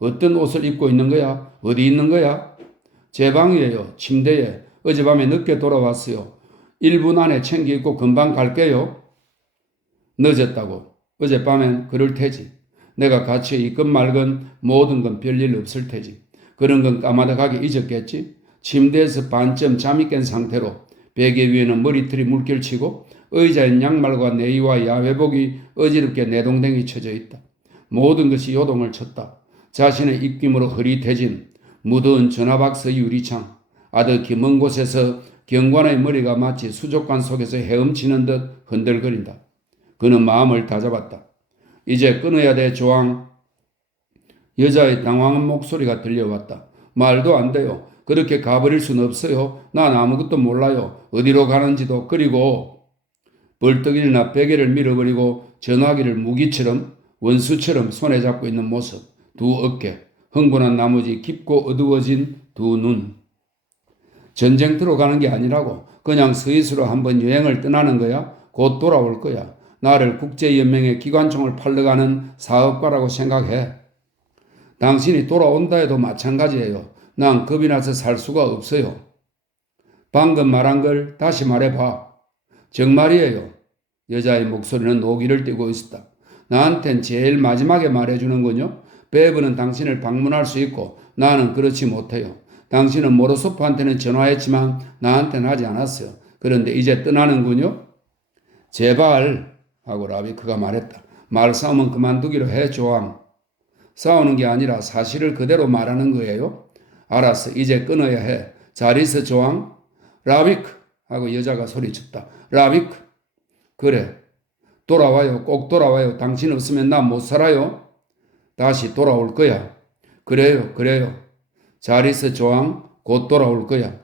어떤 옷을 입고 있는 거야? 어디 있는 거야? 제 방이에요. 침대에. 어젯밤에 늦게 돌아왔어요. 1분 안에 챙겨 입고 금방 갈게요. 늦었다고. 어젯밤엔 그럴 테지. 내가 같이 있건 말건 모든 건 별일 없을 테지. 그런 건 까마득하게 잊었겠지. 침대에서 반쯤 잠이 깬 상태로 베개 위에는 머리털이 물결치고 의자엔 양말과 네이와 야외복이 어지럽게 내동댕이 쳐져 있다. 모든 것이 요동을 쳤다. 자신의 입김으로 흐릿해진 무더운 전화박스 유리창. 아득히 먼 곳에서 경관의 머리가 마치 수족관 속에서 헤엄치는 듯 흔들거린다. 그는 마음을 다잡았다. 이제 끊어야 돼, 조항. 여자의 당황한 목소리가 들려왔다. 말도 안 돼요. 그렇게 가버릴 순 없어요. 난 아무것도 몰라요. 어디로 가는지도. 그리고 벌떡 일어나 베개를 밀어버리고 전화기를 무기처럼 원수처럼 손에 잡고 있는 모습. 두 어깨, 흥분한 나머지 깊고 어두워진 두 눈. 전쟁터로 가는 게 아니라고. 그냥 스위스로 한번 여행을 떠나는 거야. 곧 돌아올 거야. 나를 국제연맹의 기관총을 팔러가는 사업가라고 생각해. 당신이 돌아온다 해도 마찬가지예요. 난 겁이 나서 살 수가 없어요. 방금 말한 걸 다시 말해봐. 정말이에요. 여자의 목소리는 노기를 띠고 있었다. 나한텐 제일 마지막에 말해주는군요. 베브는 당신을 방문할 수 있고 나는 그렇지 못해요. 당신은 모로소프한테는 전화했지만 나한테는 하지 않았어요. 그런데 이제 떠나는군요. 제발 하고 라비크가 말했다. 말싸움은 그만두기로 해, 조항. 싸우는 게 아니라 사실을 그대로 말하는 거예요. 알았어. 이제 끊어야 해. 잘 있어, 조항. 라비크 하고 여자가 소리쳤다. 라비크. 그래. 돌아와요. 꼭 돌아와요. 당신 없으면 나 못 살아요. 다시 돌아올 거야. 그래요, 그래요. 잘 있어, 조항. 곧 돌아올 거야.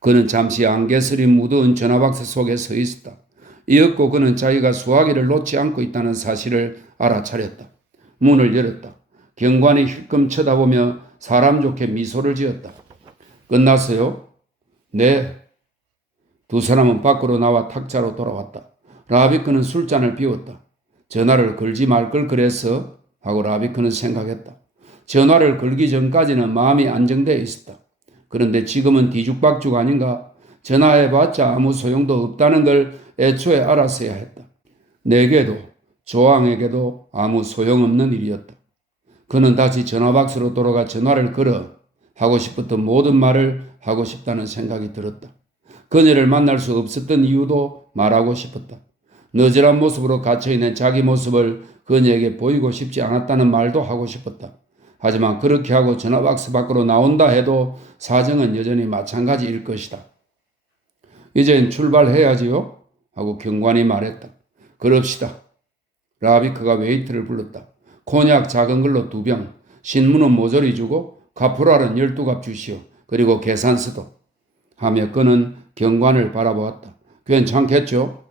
그는 잠시 안개슬이 묻은 전화박스 속에 서 있었다. 이윽고 그는 자기가 수화기를 놓지 않고 있다는 사실을 알아차렸다. 문을 열었다. 경관이 힐끔 쳐다보며 사람 좋게 미소를 지었다. 끝났어요? 네. 두 사람은 밖으로 나와 탁자로 돌아왔다. 라비크는 술잔을 비웠다. 전화를 걸지 말 걸 그랬어? 하고 라비크는 생각했다. 전화를 걸기 전까지는 마음이 안정되어 있었다. 그런데 지금은 뒤죽박죽 아닌가? 전화해봤자 아무 소용도 없다는 걸 애초에 알았어야 했다. 내게도 조항에게도 아무 소용없는 일이었다. 그는 다시 전화박스로 돌아가 전화를 걸어 하고 싶었던 모든 말을 하고 싶다는 생각이 들었다. 그녀를 만날 수 없었던 이유도 말하고 싶었다. 너절한 모습으로 갇혀있는 자기 모습을 그녀에게 보이고 싶지 않았다는 말도 하고 싶었다. 하지만 그렇게 하고 전화박스 밖으로 나온다 해도 사정은 여전히 마찬가지일 것이다. 이젠 출발해야지요? 하고 경관이 말했다. 그럽시다. 라비크가 웨이트를 불렀다. 코냑 작은 걸로 2병, 신문은 모조리 주고 카프랄은 12갑 주시오. 그리고 계산서도. 하며 그는 경관을 바라보았다. 괜찮겠죠?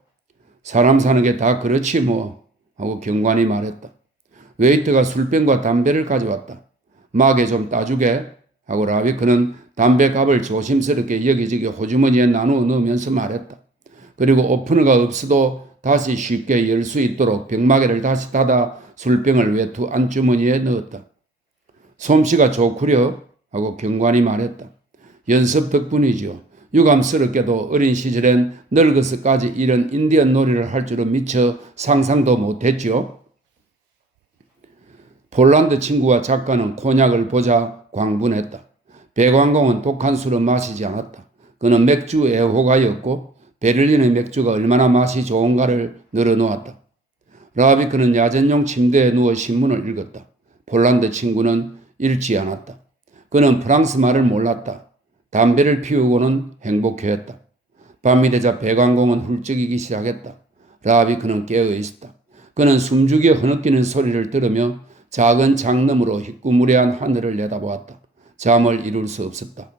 사람 사는 게 다 그렇지 뭐. 하고 경관이 말했다. 웨이트가 술병과 담배를 가져왔다. 막에 좀 따주게. 하고 라비크는 담배갑을 조심스럽게 여기저기 호주머니에 나누어 넣으면서 말했다. 그리고 오프너가 없어도 다시 쉽게 열 수 있도록 병마개를 다시 닫아 술병을 외투 안주머니에 넣었다. 솜씨가 좋구려. 하고 경관이 말했다. 연습 덕분이지요. 유감스럽게도 어린 시절엔 늙어서까지 이런 인디언 놀이를 할 줄은 미처 상상도 못했지요. 폴란드 친구와 작가는 코냑을 보자 광분했다. 배관공은 독한 술은 마시지 않았다. 그는 맥주 애호가였고 베를린의 맥주가 얼마나 맛이 좋은가를 늘어놓았다. 라비크는 야전용 침대에 누워 신문을 읽었다. 폴란드 친구는 읽지 않았다. 그는 프랑스 말을 몰랐다. 담배를 피우고는 행복해했다. 밤이 되자 배관공은 훌쩍이기 시작했다. 라비크는 깨어 있었다. 그는 숨죽여 흐느끼는 소리를 들으며 작은 장너머로 희꾸무레한 하늘을 내다보았다. 잠을 이룰 수 없었다.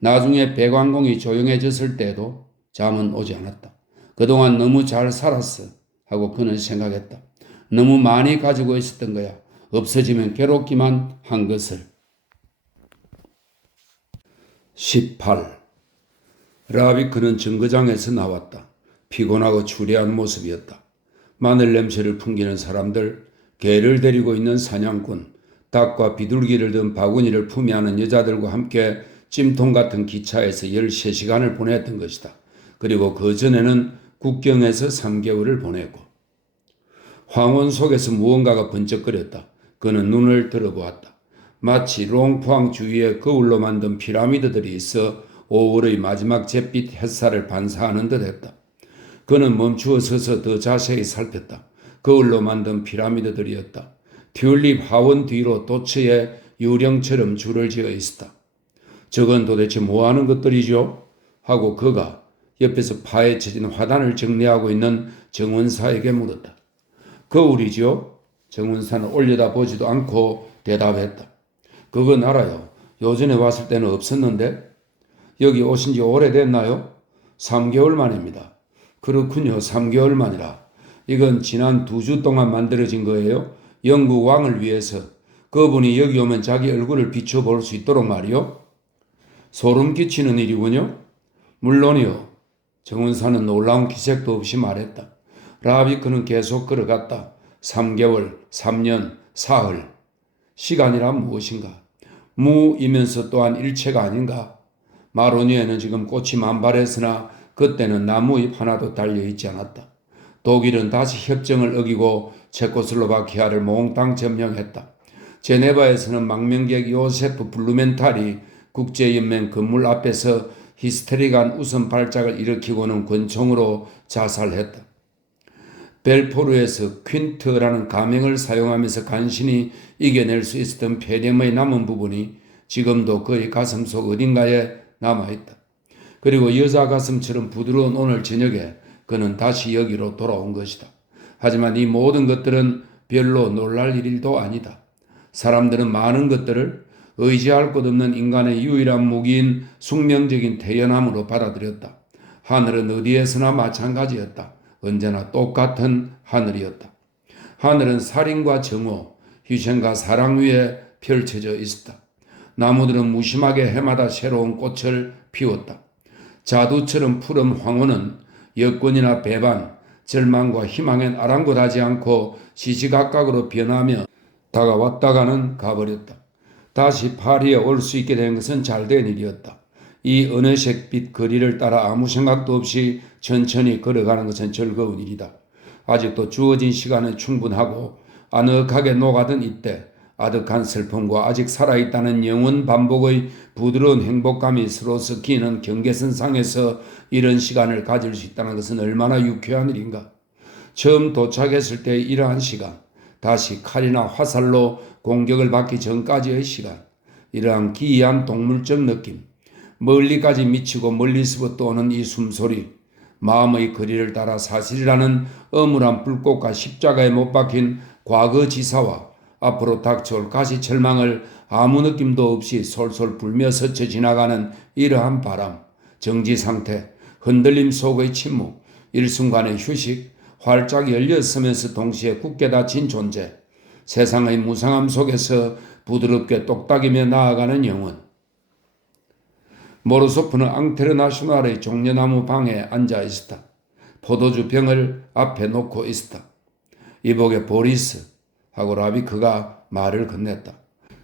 나중에 배관공이 조용해졌을 때에도 잠은 오지 않았다. 그동안 너무 잘 살았어 하고 그는 생각했다. 너무 많이 가지고 있었던 거야. 없어지면 괴롭기만 한 것을. 18. 라비크는 정거장에서 나왔다. 피곤하고 추레한 모습이었다. 마늘 냄새를 풍기는 사람들, 개를 데리고 있는 사냥꾼, 닭과 비둘기를 든 바구니를 품에 안은 여자들과 함께 찜통 같은 기차에서 13시간을 보냈던 것이다. 그리고 그 전에는 국경에서 3개월을 보냈고. 황혼 속에서 무언가가 번쩍거렸다. 그는 눈을 들어보았다. 마치 롱푸앙 주위에 거울로 만든 피라미드들이 있어 5월의 마지막 잿빛 햇살을 반사하는 듯 했다. 그는 멈추어 서서 더 자세히 살폈다. 거울로 만든 피라미드들이었다. 튤립 하원 뒤로 도처에 유령처럼 줄을 지어 있었다. 저건 도대체 뭐하는 것들이죠? 하고 그가 옆에서 파헤쳐진 화단을 정리하고 있는 정원사에게 물었다. 거울이죠? 정원사는 올려다보지도 않고 대답했다. 그건 알아요. 요전에 왔을 때는 없었는데 여기 오신 지 오래됐나요? 3개월 만입니다. 그렇군요. 3개월 만이라. 이건 지난 2주 동안 만들어진 거예요. 영국 왕을 위해서. 그분이 여기 오면 자기 얼굴을 비춰볼 수 있도록 말이요. 소름 끼치는 일이군요. 물론이요. 정원사는 놀라운 기색도 없이 말했다. 라비크는 계속 걸어갔다. 3개월, 3년, 사흘. 시간이란 무엇인가? 무이면서 또한 일체가 아닌가? 마로니에는 지금 꽃이 만발했으나 그때는 나무잎 하나도 달려있지 않았다. 독일은 다시 협정을 어기고 체코슬로바키아를 몽땅 점령했다. 제네바에서는 망명객 요세프 블루멘탈이 국제연맹 건물 앞에서 히스테릭한 웃음 발작을 일으키고는 권총으로 자살했다. 벨포르에서 퀸트라는 가명을 사용하면서 간신히 이겨낼 수 있었던 폐렴의 남은 부분이 지금도 그의 가슴속 어딘가에 남아있다. 그리고 여자 가슴처럼 부드러운 오늘 저녁에 그는 다시 여기로 돌아온 것이다. 하지만 이 모든 것들은 별로 놀랄 일도 아니다. 사람들은 많은 것들을 의지할 것 없는 인간의 유일한 무기인 숙명적인 태어남으로 받아들였다. 하늘은 어디에서나 마찬가지였다. 언제나 똑같은 하늘이었다. 하늘은 살인과 정오, 희생과 사랑 위에 펼쳐져 있었다. 나무들은 무심하게 해마다 새로운 꽃을 피웠다. 자두처럼 푸른 황혼은 여건이나 배반, 절망과 희망엔 아랑곳하지 않고 시시각각으로 변하며 다가왔다가는 가버렸다. 다시 파리에 올 수 있게 된 것은 잘된 일이었다. 이 은회색빛 거리를 따라 아무 생각도 없이 천천히 걸어가는 것은 즐거운 일이다. 아직도 주어진 시간은 충분하고 아늑하게 녹아든 이때 아득한 슬픔과 아직 살아있다는 영원 반복의 부드러운 행복감이 서로 섞이는 경계선상에서 이런 시간을 가질 수 있다는 것은 얼마나 유쾌한 일인가. 처음 도착했을 때의 이러한 시간, 다시 칼이나 화살로 공격을 받기 전까지의 시간, 이러한 기이한 동물적 느낌, 멀리까지 미치고 멀리서부터 오는 이 숨소리, 마음의 거리를 따라 사실이라는 엄울한 불꽃과 십자가에 못 박힌 과거지사와 앞으로 닥쳐올 가시철망을 아무 느낌도 없이 솔솔 불며 스쳐 지나가는 이러한 바람, 정지상태, 흔들림 속의 침묵, 일순간의 휴식, 활짝 열렸으면서 동시에 굳게 닫힌 존재, 세상의 무상함 속에서 부드럽게 똑딱이며 나아가는 영혼. 모로소프는 앙테르나슈날의 종려나무 방에 앉아 있었다. 포도주 병을 앞에 놓고 있었다. 이복의 보리스 하고 라비크가 말을 건넸다.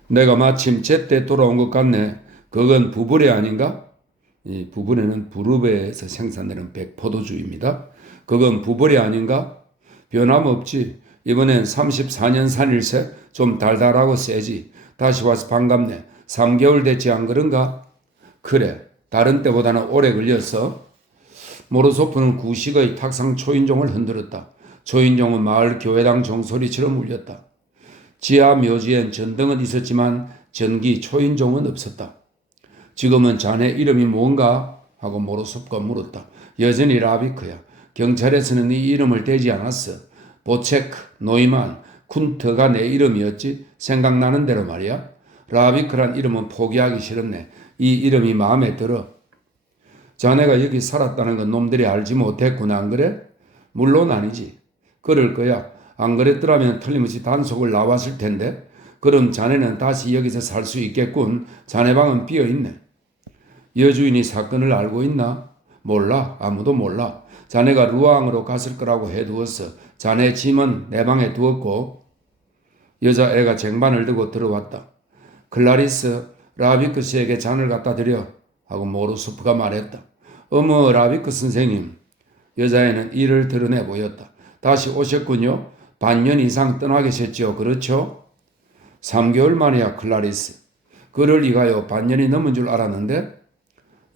내가 마침 제때 돌아온 것 같네. 그건 부브레 아닌가? 이 부브레는 부르베에서 생산되는 백포도주입니다. 그건 부브레 아닌가? 변함없지. 이번엔 34년 산일세 좀 달달하고 세지. 다시 와서 반갑네. 3개월 됐지 안 그런가? 그래, 다른 때보다는 오래 걸렸어. 모로소프는 구식의 탁상 초인종을 흔들었다. 초인종은 마을 교회당 종소리처럼 울렸다. 지하 묘지엔 전등은 있었지만 전기 초인종은 없었다. 지금은 자네 이름이 뭔가? 하고 모로소프가 물었다. 여전히 라비크야. 경찰에서는 네 이름을 대지 않았어. 보체크, 노이만, 쿤트가 내 이름이었지? 생각나는 대로 말이야. 라비크란 이름은 포기하기 싫었네. 이 이름이 마음에 들어. 자네가 여기 살았다는 건 놈들이 알지 못했구나, 안 그래? 물론 아니지. 그럴 거야. 안 그랬더라면 틀림없이 단속을 나왔을 텐데. 그럼 자네는 다시 여기서 살 수 있겠군. 자네 방은 비어있네. 여주인이 사건을 알고 있나? 몰라. 아무도 몰라. 자네가 루앙으로 갔을 거라고 해두었어. 자네 짐은 내 방에 두었고. 여자애가 쟁반을 들고 들어왔다. 클라리스, 라비크 씨에게 잔을 갖다 드려 하고 모로소프가 말했다. 어머, 라비크 선생님. 여자애는 이를 드러내 보였다. 다시 오셨군요. 반년 이상 떠나 계셨죠. 그렇죠? 3개월 만이야, 클라리스. 그럴 리가요. 반년이 넘은 줄 알았는데.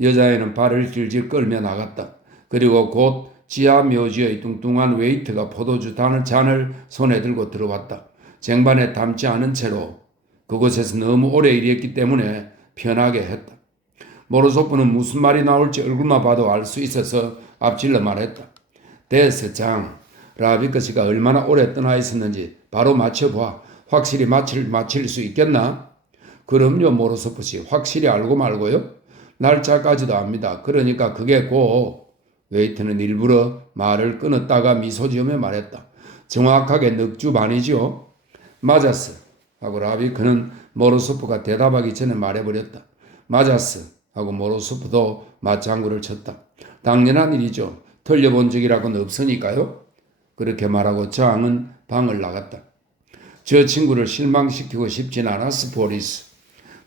여자애는 발을 질질 끌며 나갔다. 그리고 곧 지하 묘지의 뚱뚱한 웨이트가 포도주 잔을 손에 들고 들어왔다. 쟁반에 담지 않은 채로 그곳에서 너무 오래 일했기 때문에 편하게 했다. 모로소프는 무슨 말이 나올지 얼굴만 봐도 알 수 있어서 앞질러 말했다. 됐어, 장. 라비크 씨가 얼마나 오래 떠나 있었는지 바로 맞춰봐. 확실히 맞힐 수 있겠나? 그럼요, 모로소프 씨. 확실히 알고 말고요. 날짜까지도 압니다. 그러니까 그게 꼭. 웨이트는 일부러 말을 끊었다가 미소 지으며 말했다. 정확하게 넉 주 반이죠. 맞았어. 하고 라비크는 모로소프가 대답하기 전에 말해버렸다. 맞았어. 하고 모로소프도 맞장구를 쳤다. 당연한 일이죠. 틀려본 적이라고는 없으니까요. 그렇게 말하고 장은 방을 나갔다. 저 친구를 실망시키고 싶진 않았어, 보리스.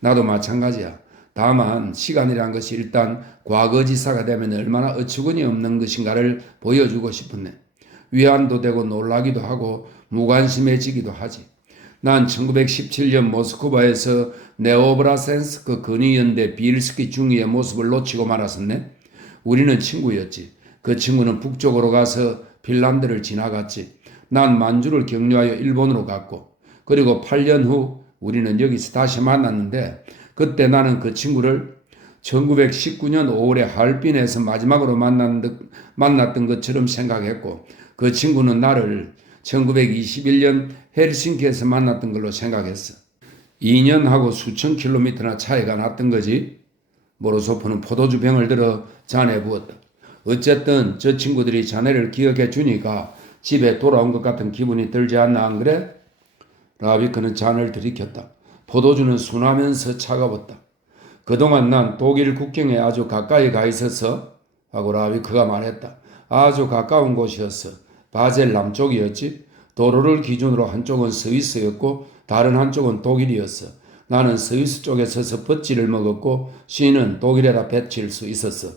나도 마찬가지야. 다만 시간이란 것이 일단 과거지사가 되면 얼마나 어처구니 없는 것인가를 보여주고 싶었네. 위안도 되고 놀라기도 하고 무관심해지기도 하지. 난 1917년 모스크바에서 네오브라센스크 근위연대 비일스키 중위의 모습을 놓치고 말았었네. 우리는 친구였지. 그 친구는 북쪽으로 가서 핀란드를 지나갔지. 난 만주를 격려하여 일본으로 갔고, 그리고 8년 후 우리는 여기서 다시 만났는데, 그때 나는 그 친구를 1919년 5월에 하얼빈에서 마지막으로 만났던 것처럼 생각했고, 그 친구는 나를 1921년 헬싱키에서 만났던 걸로 생각했어. 2년하고 수천 킬로미터나 차이가 났던 거지. 모로소프는 포도주 병을 들어 잔에 부었다. 어쨌든 저 친구들이 자네를 기억해 주니까 집에 돌아온 것 같은 기분이 들지 않나, 안 그래? 라비크는 잔을 들이켰다. 포도주는 순하면서 차가웠다. 그동안 난 독일 국경에 아주 가까이 가 있었어? 하고 라비크가 말했다. 아주 가까운 곳이었어. 바젤 남쪽이었지. 도로를 기준으로 한쪽은 스위스였고 다른 한쪽은 독일이었어. 나는 스위스 쪽에 서서 뻗지를 먹었고 시는 독일에다 배칠 수 있었어.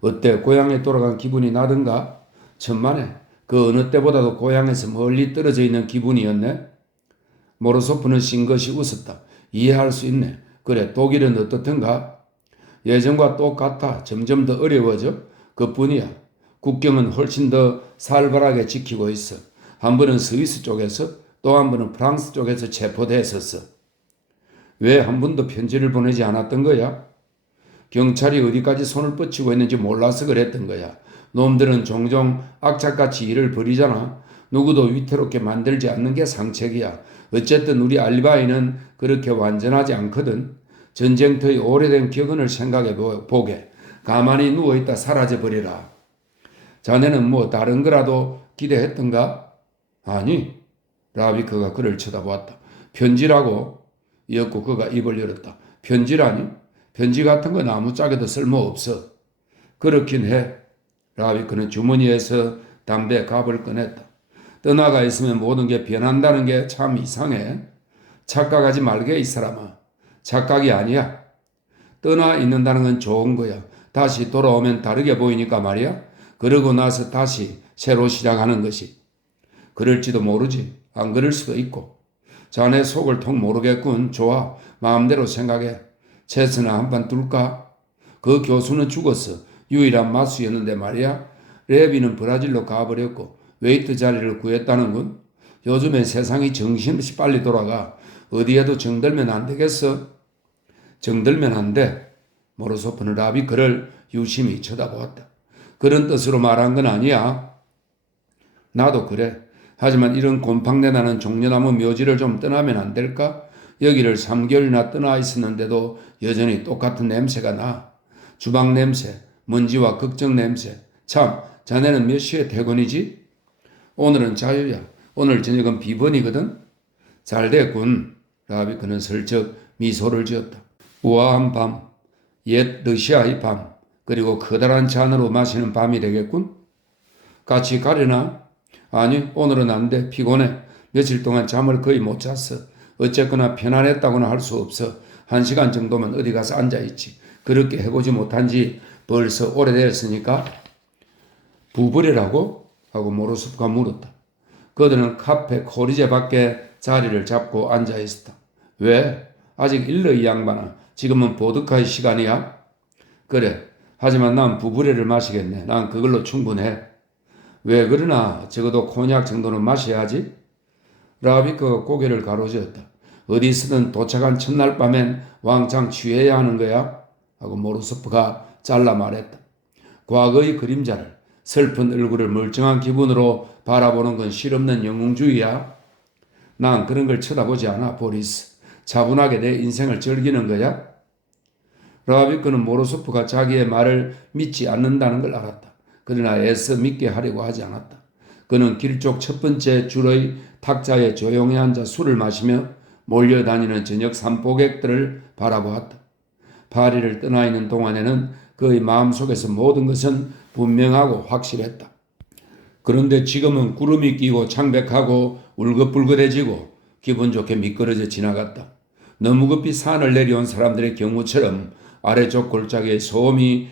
어때? 고향에 돌아간 기분이 나던가? 천만에. 그 어느 때보다도 고향에서 멀리 떨어져 있는 기분이었네. 모로소프는 싱긋이 웃었다. 이해할 수 있네. 그래, 독일은 어떻든가? 예전과 똑같아. 점점 더 어려워져. 그뿐이야. 국경은 훨씬 더 살벌하게 지키고 있어. 한 번은 스위스 쪽에서 또 한 번은 프랑스 쪽에서 체포됐었어. 왜 한 번도 편지를 보내지 않았던 거야? 경찰이 어디까지 손을 뻗치고 있는지 몰라서 그랬던 거야. 놈들은 종종 악착같이 일을 벌이잖아. 누구도 위태롭게 만들지 않는 게 상책이야. 어쨌든 우리 알리바이는 그렇게 완전하지 않거든. 전쟁터의 오래된 격언을 생각해 보게. 가만히 누워있다 사라져버리라. 자네는 뭐 다른 거라도 기대했던가? 아니. 라비크가 그를 쳐다보았다. 편지라고? 이었고 그가 입을 열었다. 편지라니? 편지 같은 건 아무짝에도 쓸모없어. 그렇긴 해. 라비크는 주머니에서 담배 갑을 꺼냈다. 떠나가 있으면 모든 게 변한다는 게 참 이상해. 착각하지 말게 이 사람아. 착각이 아니야. 떠나 있는다는 건 좋은 거야. 다시 돌아오면 다르게 보이니까 말이야. 그러고 나서 다시 새로 시작하는 것이. 그럴지도 모르지. 안 그럴 수도 있고. 자네 속을 통 모르겠군. 좋아. 마음대로 생각해. 체스나 한판 둘까? 그 교수는 죽었어. 유일한 마수였는데 말이야. 레비는 브라질로 가버렸고 웨이트 자리를 구했다는군. 요즘엔 세상이 정신없이 빨리 돌아가. 어디에도 정들면 안 되겠어? 정들면 안 돼. 모로소프는 라비크를 유심히 쳐다보았다. 그런 뜻으로 말한 건 아니야. 나도 그래. 하지만 이런 곰팡내 나는 종려나무 묘지를 좀 떠나면 안 될까? 여기를 3개월이나 떠나 있었는데도 여전히 똑같은 냄새가 나. 주방 냄새, 먼지와 걱정 냄새. 참, 자네는 몇 시에 퇴근이지? 오늘은 자유야. 오늘 저녁은 비번이거든? 잘 됐군. 라비크는 슬쩍 미소를 지었다. 우아한 밤, 옛 러시아의 밤, 그리고 커다란 잔으로 마시는 밤이 되겠군? 같이 가려나? 아니, 오늘은 안 돼. 피곤해. 며칠 동안 잠을 거의 못 잤어. 어쨌거나 편안했다고는 할 수 없어. 1시간 정도면 어디 가서 앉아있지. 그렇게 해보지 못한 지 벌써 오래됐으니까. 부부래라고? 하고 모로소프가 물었다. 그들은 카페 코리제 밖에 자리를 잡고 앉아있었다. 왜? 아직 일러 이 양반아. 지금은 보드카의 시간이야? 그래. 하지만 난 부부래를 마시겠네. 난 그걸로 충분해. 왜 그러나 적어도 코냑 정도는 마셔야지. 라비크가 고개를 가로저었다. 어디서든 도착한 첫날 밤엔 왕창 취해야 하는 거야? 하고 모로소프가 잘라 말했다. 과거의 그림자를 슬픈 얼굴을 멀쩡한 기분으로 바라보는 건 실없는 영웅주의야. 난 그런 걸 쳐다보지 않아, 보리스. 차분하게 내 인생을 즐기는 거야? 라비크는 모로소프가 자기의 말을 믿지 않는다는 걸 알았다. 그러나 애써 믿게 하려고 하지 않았다. 그는 길 쪽 첫 번째 줄의 탁자에 조용히 앉아 술을 마시며 몰려다니는 저녁 산보객들을 바라보았다. 파리를 떠나 있는 동안에는 그의 마음속에서 모든 것은 분명하고 확실했다. 그런데 지금은 구름이 끼고 창백하고 울긋불긋해지고 기분 좋게 미끄러져 지나갔다. 너무 급히 산을 내려온 사람들의 경우처럼 아래쪽 골짜기에 소음이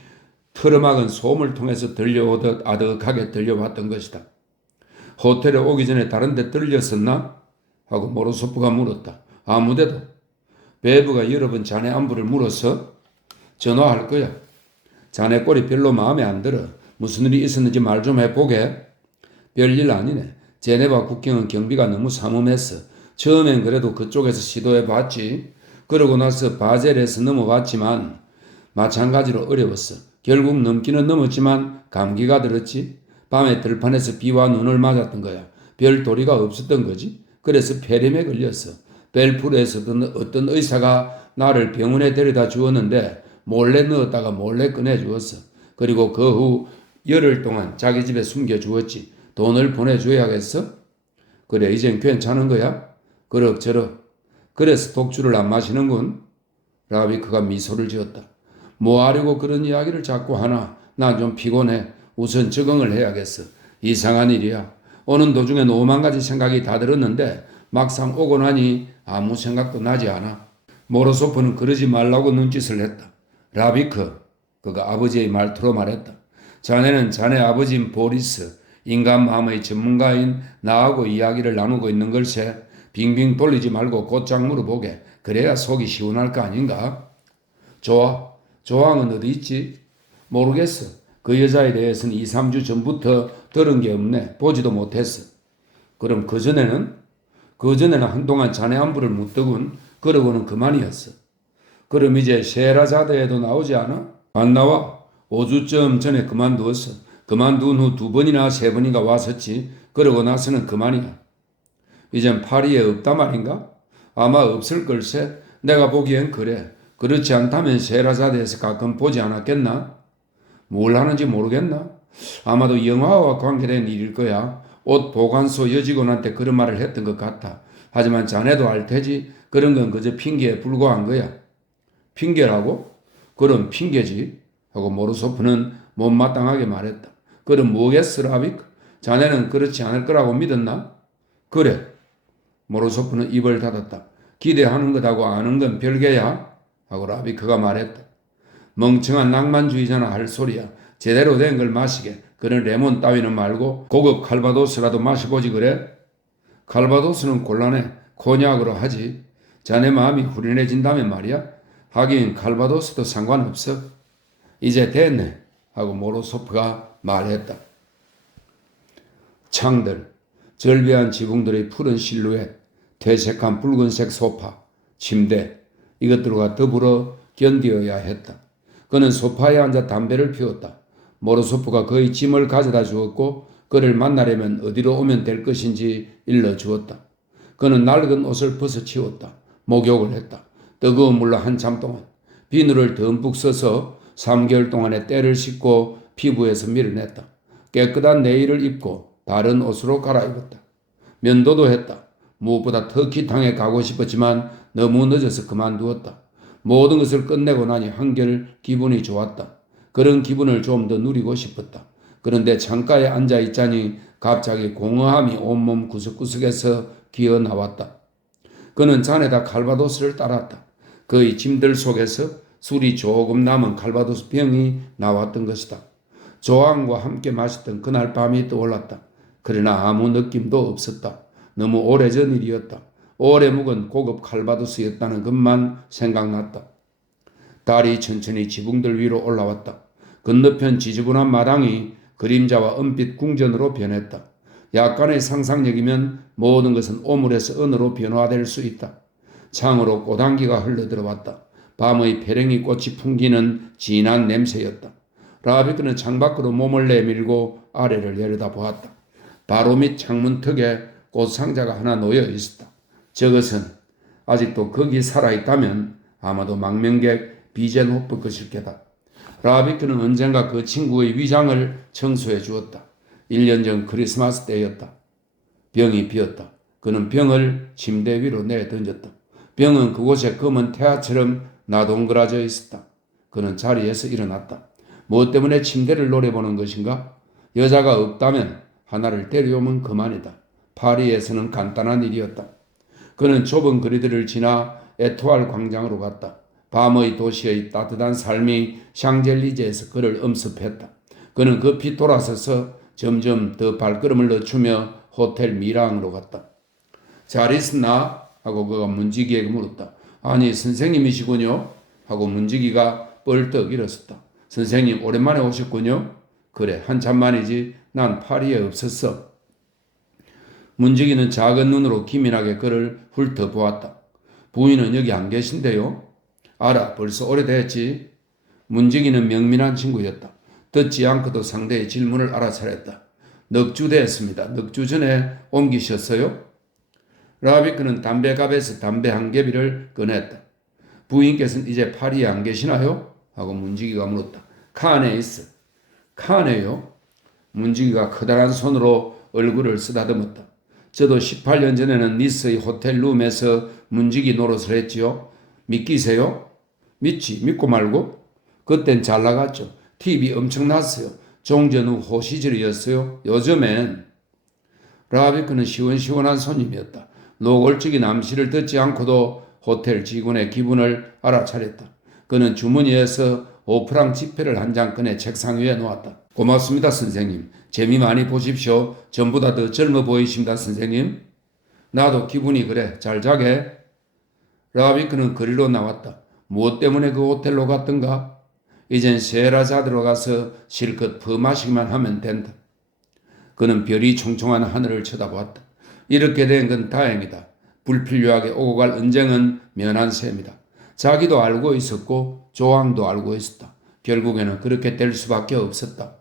틀어막은 소음을 통해서 들려오듯 아득하게 들려왔던 것이다. 호텔에 오기 전에 다른 데 들렸었나? 하고 모로소프가 물었다. 아무데도. 베브가 여러 번 자네 안부를 물어서 전화할 거야. 자네 꼴이 별로 마음에 안 들어. 무슨 일이 있었는지 말 좀 해보게. 별일 아니네. 제네바 국경은 경비가 너무 삼엄했어. 처음엔 그래도 그쪽에서 시도해봤지. 그러고 나서 바젤에서 넘어왔지만 마찬가지로 어려웠어. 결국 넘기는 넘었지만 감기가 들었지. 밤에 들판에서 비와 눈을 맞았던 거야. 별 도리가 없었던 거지. 그래서 폐렴에 걸렸어. 벨푸르에서 어떤 의사가 나를 병원에 데려다 주었는데 몰래 넣었다가 몰래 꺼내 주었어. 그리고 그 후 열흘 동안 자기 집에 숨겨 주었지. 돈을 보내줘야겠어? 그래, 이젠 괜찮은 거야? 그럭저럭. 그래서 독주를 안 마시는군. 라비크가 미소를 지었다. 뭐 하려고 그런 이야기를 자꾸 하나? 난 좀 피곤해. 우선 적응을 해야겠어. 이상한 일이야. 오는 도중엔 오만 가지 생각이 다 들었는데 막상 오고 나니 아무 생각도 나지 않아. 모로소프는 그러지 말라고 눈짓을 했다. 라비크, 그가 아버지의 말투로 말했다. 자네는 자네 아버지인 보리스, 인간 마음의 전문가인 나하고 이야기를 나누고 있는 걸세. 빙빙 돌리지 말고 곧장 물어보게. 그래야 속이 시원할 거 아닌가? 좋아. 조항은 어디 있지? 모르겠어. 그 여자에 대해서는 2, 3주 전부터 들은 게 없네. 보지도 못했어. 그럼 그전에는? 그전에는 한동안 자네 안부를 묻더군. 그러고는 그만이었어. 그럼 이제 셰라자드에도 나오지 않아? 안 나와. 5주쯤 전에 그만두었어. 그만둔 후 2번이나 3번인가 왔었지. 그러고 나서는 그만이야. 이젠 파리에 없다 말인가? 아마 없을 걸세. 내가 보기엔 그래. 그렇지 않다면 셰라자드에서 가끔 보지 않았겠나? 뭘 하는지 모르겠나? 아마도 영화와 관계된 일일 거야. 옷 보관소 여직원한테 그런 말을 했던 것 같아. 하지만 자네도 알 테지. 그런 건 그저 핑계에 불과한 거야. 핑계라고? 그럼 핑계지. 하고 모르소프는 못마땅하게 말했다. 그럼 뭐겠어, 라비크? 자네는 그렇지 않을 거라고 믿었나? 그래. 모로소프는 입을 닫았다. 기대하는 것하고 아는 건 별개야. 하고 라비크가 말했다. 멍청한 낭만주의자나 할 소리야. 제대로 된 걸 마시게. 그런 레몬 따위는 말고 고급 칼바도스라도 마셔보지 그래? 칼바도스는 곤란해. 코냑으로 하지. 자네 마음이 후련해진다면 말이야. 하긴 칼바도스도 상관없어. 이제 됐네. 하고 모로소프가 말했다. 창들, 절비한 지붕들의 푸른 실루엣, 퇴색한 붉은색 소파, 침대, 이것들과 더불어 견디어야 했다. 그는 소파에 앉아 담배를 피웠다. 모로소프가 그의 짐을 가져다 주었고 그를 만나려면 어디로 오면 될 것인지 일러주었다. 그는 낡은 옷을 벗어치웠다. 목욕을 했다. 뜨거운 물로 한참 동안 비누를 듬뿍 써서 3개월 동안의 때를 씻고 피부에서 밀어냈다. 깨끗한 내일을 입고 바른 옷으로 갈아입었다. 면도도 했다. 무엇보다 터키탕에 가고 싶었지만 너무 늦어서 그만두었다. 모든 것을 끝내고 나니 한결 기분이 좋았다. 그런 기분을 좀 더 누리고 싶었다. 그런데 창가에 앉아 있자니 갑자기 공허함이 온몸 구석구석에서 기어 나왔다. 그는 잔에다 칼바도스를 따랐다. 그의 짐들 속에서 술이 조금 남은 칼바도스 병이 나왔던 것이다. 조항과 함께 마셨던 그날 밤이 떠올랐다. 그러나 아무 느낌도 없었다. 너무 오래전 일이었다. 오래 묵은 고급 칼바도스였다는 것만 생각났다. 달이 천천히 지붕들 위로 올라왔다. 건너편 지저분한 마당이 그림자와 은빛 궁전으로 변했다. 약간의 상상력이면 모든 것은 오물에서 은으로 변화될 수 있다. 창으로 꽃향기가 흘러들어왔다. 밤의 페랭이 꽃이 풍기는 진한 냄새였다. 라비크는 창밖으로 몸을 내밀고 아래를 내려다보았다. 바로 밑 창문턱에 꽃상자가 하나 놓여 있었다. 저것은 아직도 거기 살아있다면 아마도 망명객 비젠호프 것일 게다. 라비크는 언젠가 그 친구의 위장을 청소해 주었다. 1년 전 크리스마스 때였다. 병이 비었다. 그는 병을 침대 위로 내던졌다. 병은 그곳에 검은 태아처럼 나동그라져 있었다. 그는 자리에서 일어났다. 무엇 때문에 침대를 노려보는 것인가? 여자가 없다면 하나를 데려오면 그만이다. 파리에서는 간단한 일이었다. 그는 좁은 거리들을 지나 에토알 광장으로 갔다. 밤의 도시의 따뜻한 삶이 샹젤리제에서 그를 엄습했다. 그는 급히 돌아서서 점점 더 발걸음을 늦추며 호텔 미랑으로 갔다. 잘 있었나? 하고 그가 문지기에게 물었다. 아니 선생님이시군요? 하고 문지기가 뻘떡 일었었다. 선생님 오랜만에 오셨군요? 그래 한참 만이지. 난 파리에 없었어. 문지기는 작은 눈으로 기민하게 그를 훑어보았다. 부인은 여기 안 계신데요? 알아 벌써 오래됐지. 문지기는 명민한 친구였다. 듣지 않고도 상대의 질문을 알아차렸다. 넉 주 됐습니다. 넉 주 전에 옮기셨어요? 라비크는 담배갑에서 담배 한 개비를 꺼냈다. 부인께서는 이제 파리에 안 계시나요? 하고 문지기가 물었다. 칸에 있어. 칸에요? 문지기가 커다란 손으로 얼굴을 쓰다듬었다. 저도 18년 전에는 니스의 호텔 룸에서 문지기 노릇을 했지요. 믿기세요? 믿지. 믿고 말고. 그땐 잘 나갔죠. TV 엄청났어요. 종전 후 호시절이었어요. 요즘엔 라비크는 시원시원한 손님이었다. 노골적인 암시를 듣지 않고도 호텔 직원의 기분을 알아차렸다. 그는 주머니에서 5프랑 지폐를 한 장 꺼내 책상 위에 놓았다. 고맙습니다, 선생님. 재미 많이 보십시오. 전보다 더 젊어 보이십니다, 선생님. 나도 기분이 그래. 잘 자게. 라비크는 거리로 나왔다. 무엇 때문에 그 호텔로 갔던가? 이젠 세라자드로 가서 실컷 퍼마시기만 하면 된다. 그는 별이 총총한 하늘을 쳐다보았다. 이렇게 된 건 다행이다. 불필요하게 오고 갈 언쟁은 면한 셈이다. 자기도 알고 있었고 조항도 알고 있었다. 결국에는 그렇게 될 수밖에 없었다.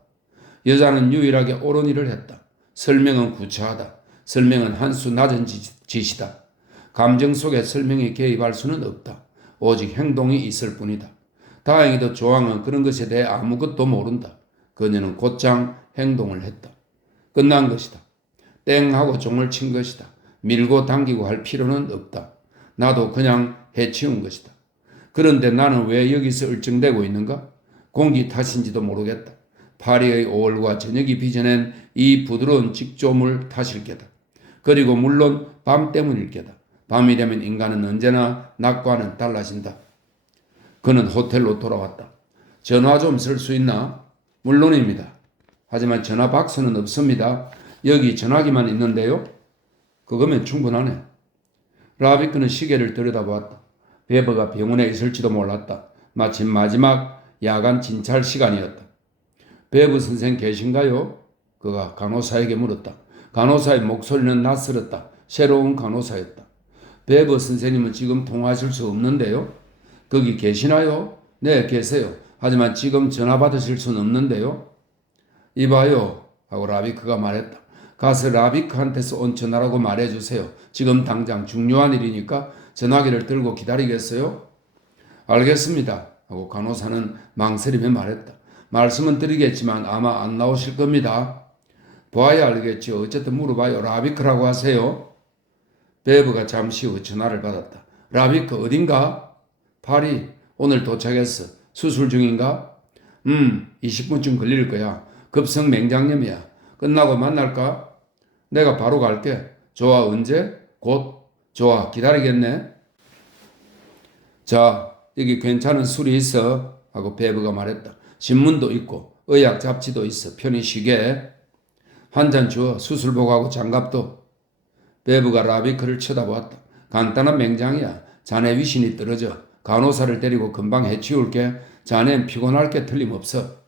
여자는 유일하게 옳은 일을 했다. 설명은 구차하다. 설명은 한 수 낮은 짓이다. 감정 속에 설명이 개입할 수는 없다. 오직 행동이 있을 뿐이다. 다행히도 조항은 그런 것에 대해 아무것도 모른다. 그녀는 곧장 행동을 했다. 끝난 것이다. 땡 하고 종을 친 것이다. 밀고 당기고 할 필요는 없다. 나도 그냥 해치운 것이다. 그런데 나는 왜 여기서 얼쩡대고 있는가? 공기 탓인지도 모르겠다. 파리의 5월과 저녁이 빚어낸 이 부드러운 직조물 탓일 게다. 그리고 물론 밤 때문일 게다. 밤이 되면 인간은 언제나 낮과는 달라진다. 그는 호텔로 돌아왔다. 전화 좀 쓸 수 있나? 물론입니다. 하지만 전화 박스는 없습니다. 여기 전화기만 있는데요. 그거면 충분하네. 라비크는 시계를 들여다보았다. 베버가 병원에 있을지도 몰랐다. 마침 마지막 야간 진찰 시간이었다. 베버 선생 계신가요? 그가 간호사에게 물었다. 간호사의 목소리는 낯설었다. 새로운 간호사였다. 베버 선생님은 지금 통화하실 수 없는데요. 거기 계시나요? 네, 계세요. 하지만 지금 전화 받으실 수는 없는데요. 이봐요 하고 라비크가 말했다. 가서 라비크한테서 온 전화라고 말해주세요. 지금 당장 중요한 일이니까 전화기를 들고 기다리겠어요? 알겠습니다 하고 간호사는 망설이며 말했다. 말씀은 드리겠지만 아마 안 나오실 겁니다. 봐야 알겠죠. 어쨌든 물어봐요. 라비크라고 하세요. 베버가 잠시 후 전화를 받았다. 라비크 어딘가? 파리. 오늘 도착했어. 수술 중인가? 20분쯤 걸릴 거야. 급성 맹장염이야. 끝나고 만날까? 내가 바로 갈게. 좋아. 언제? 곧. 좋아. 기다리겠네. 자, 여기 괜찮은 술이 있어 하고 베버가 말했다. 신문도 있고 의학 잡지도 있어. 편히 쉬게. 한 잔 줘. 수술복하고 장갑도. 베버가 라비크를 쳐다보았다. 간단한 맹장이야. 자네 위신이 떨어져. 간호사를 데리고 금방 해치울게. 자넨 피곤할 게 틀림없어.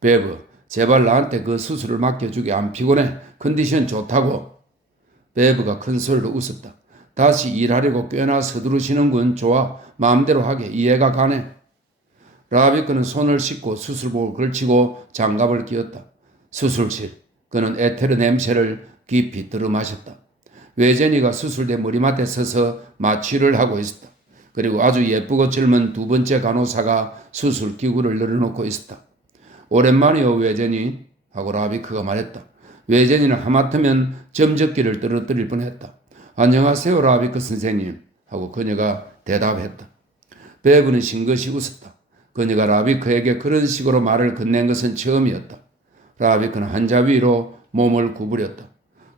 베버, 제발 나한테 그 수술을 맡겨주게. 안 피곤해. 컨디션 좋다고. 베버가 큰 소리로 웃었다. 다시 일하려고 꽤나 서두르시는군. 좋아. 마음대로 하게. 이해가 가네. 라비크는 손을 씻고 수술복을 걸치고 장갑을 끼웠다. 수술실. 그는 에테르 냄새를 깊이 들어마셨다. 외제니가 수술대 머리맡에 서서 마취를 하고 있었다. 그리고 아주 예쁘고 젊은 두 번째 간호사가 수술 기구를 늘어놓고 있었다. 오랜만이요 외제니 하고 라비크가 말했다. 외제니는 하마터면 점적기를 떨어뜨릴 뻔했다. 안녕하세요 라비크 선생님 하고 그녀가 대답했다. 베브는 싱긋이 웃었다. 그녀가 라비크에게 그런 식으로 말을 건넨 것은 처음이었다. 라비크는 한자 위로 몸을 구부렸다.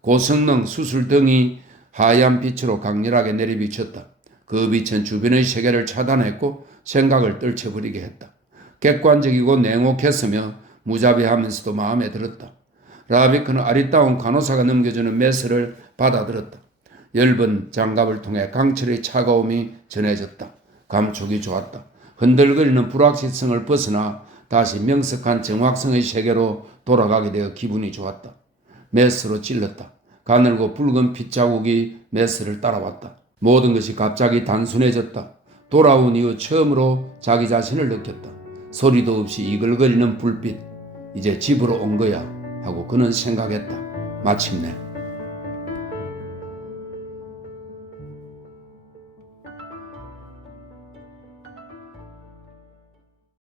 고성능 수술등이 하얀 빛으로 강렬하게 내리비쳤다. 그 빛은 주변의 세계를 차단했고 생각을 떨쳐버리게 했다. 객관적이고 냉혹했으며 무자비하면서도 마음에 들었다. 라비크는 아리따운 간호사가 넘겨주는 메스를 받아들었다. 엷은 장갑을 통해 강철의 차가움이 전해졌다. 감촉이 좋았다. 흔들거리는 불확실성을 벗어나 다시 명석한 정확성의 세계로 돌아가게 되어 기분이 좋았다. 메스로 찔렀다. 가늘고 붉은 핏자국이 메스를 따라왔다. 모든 것이 갑자기 단순해졌다. 돌아온 이후 처음으로 자기 자신을 느꼈다. 소리도 없이 이글거리는 불빛. 이제 집으로 온 거야 하고 그는 생각했다. 마침내.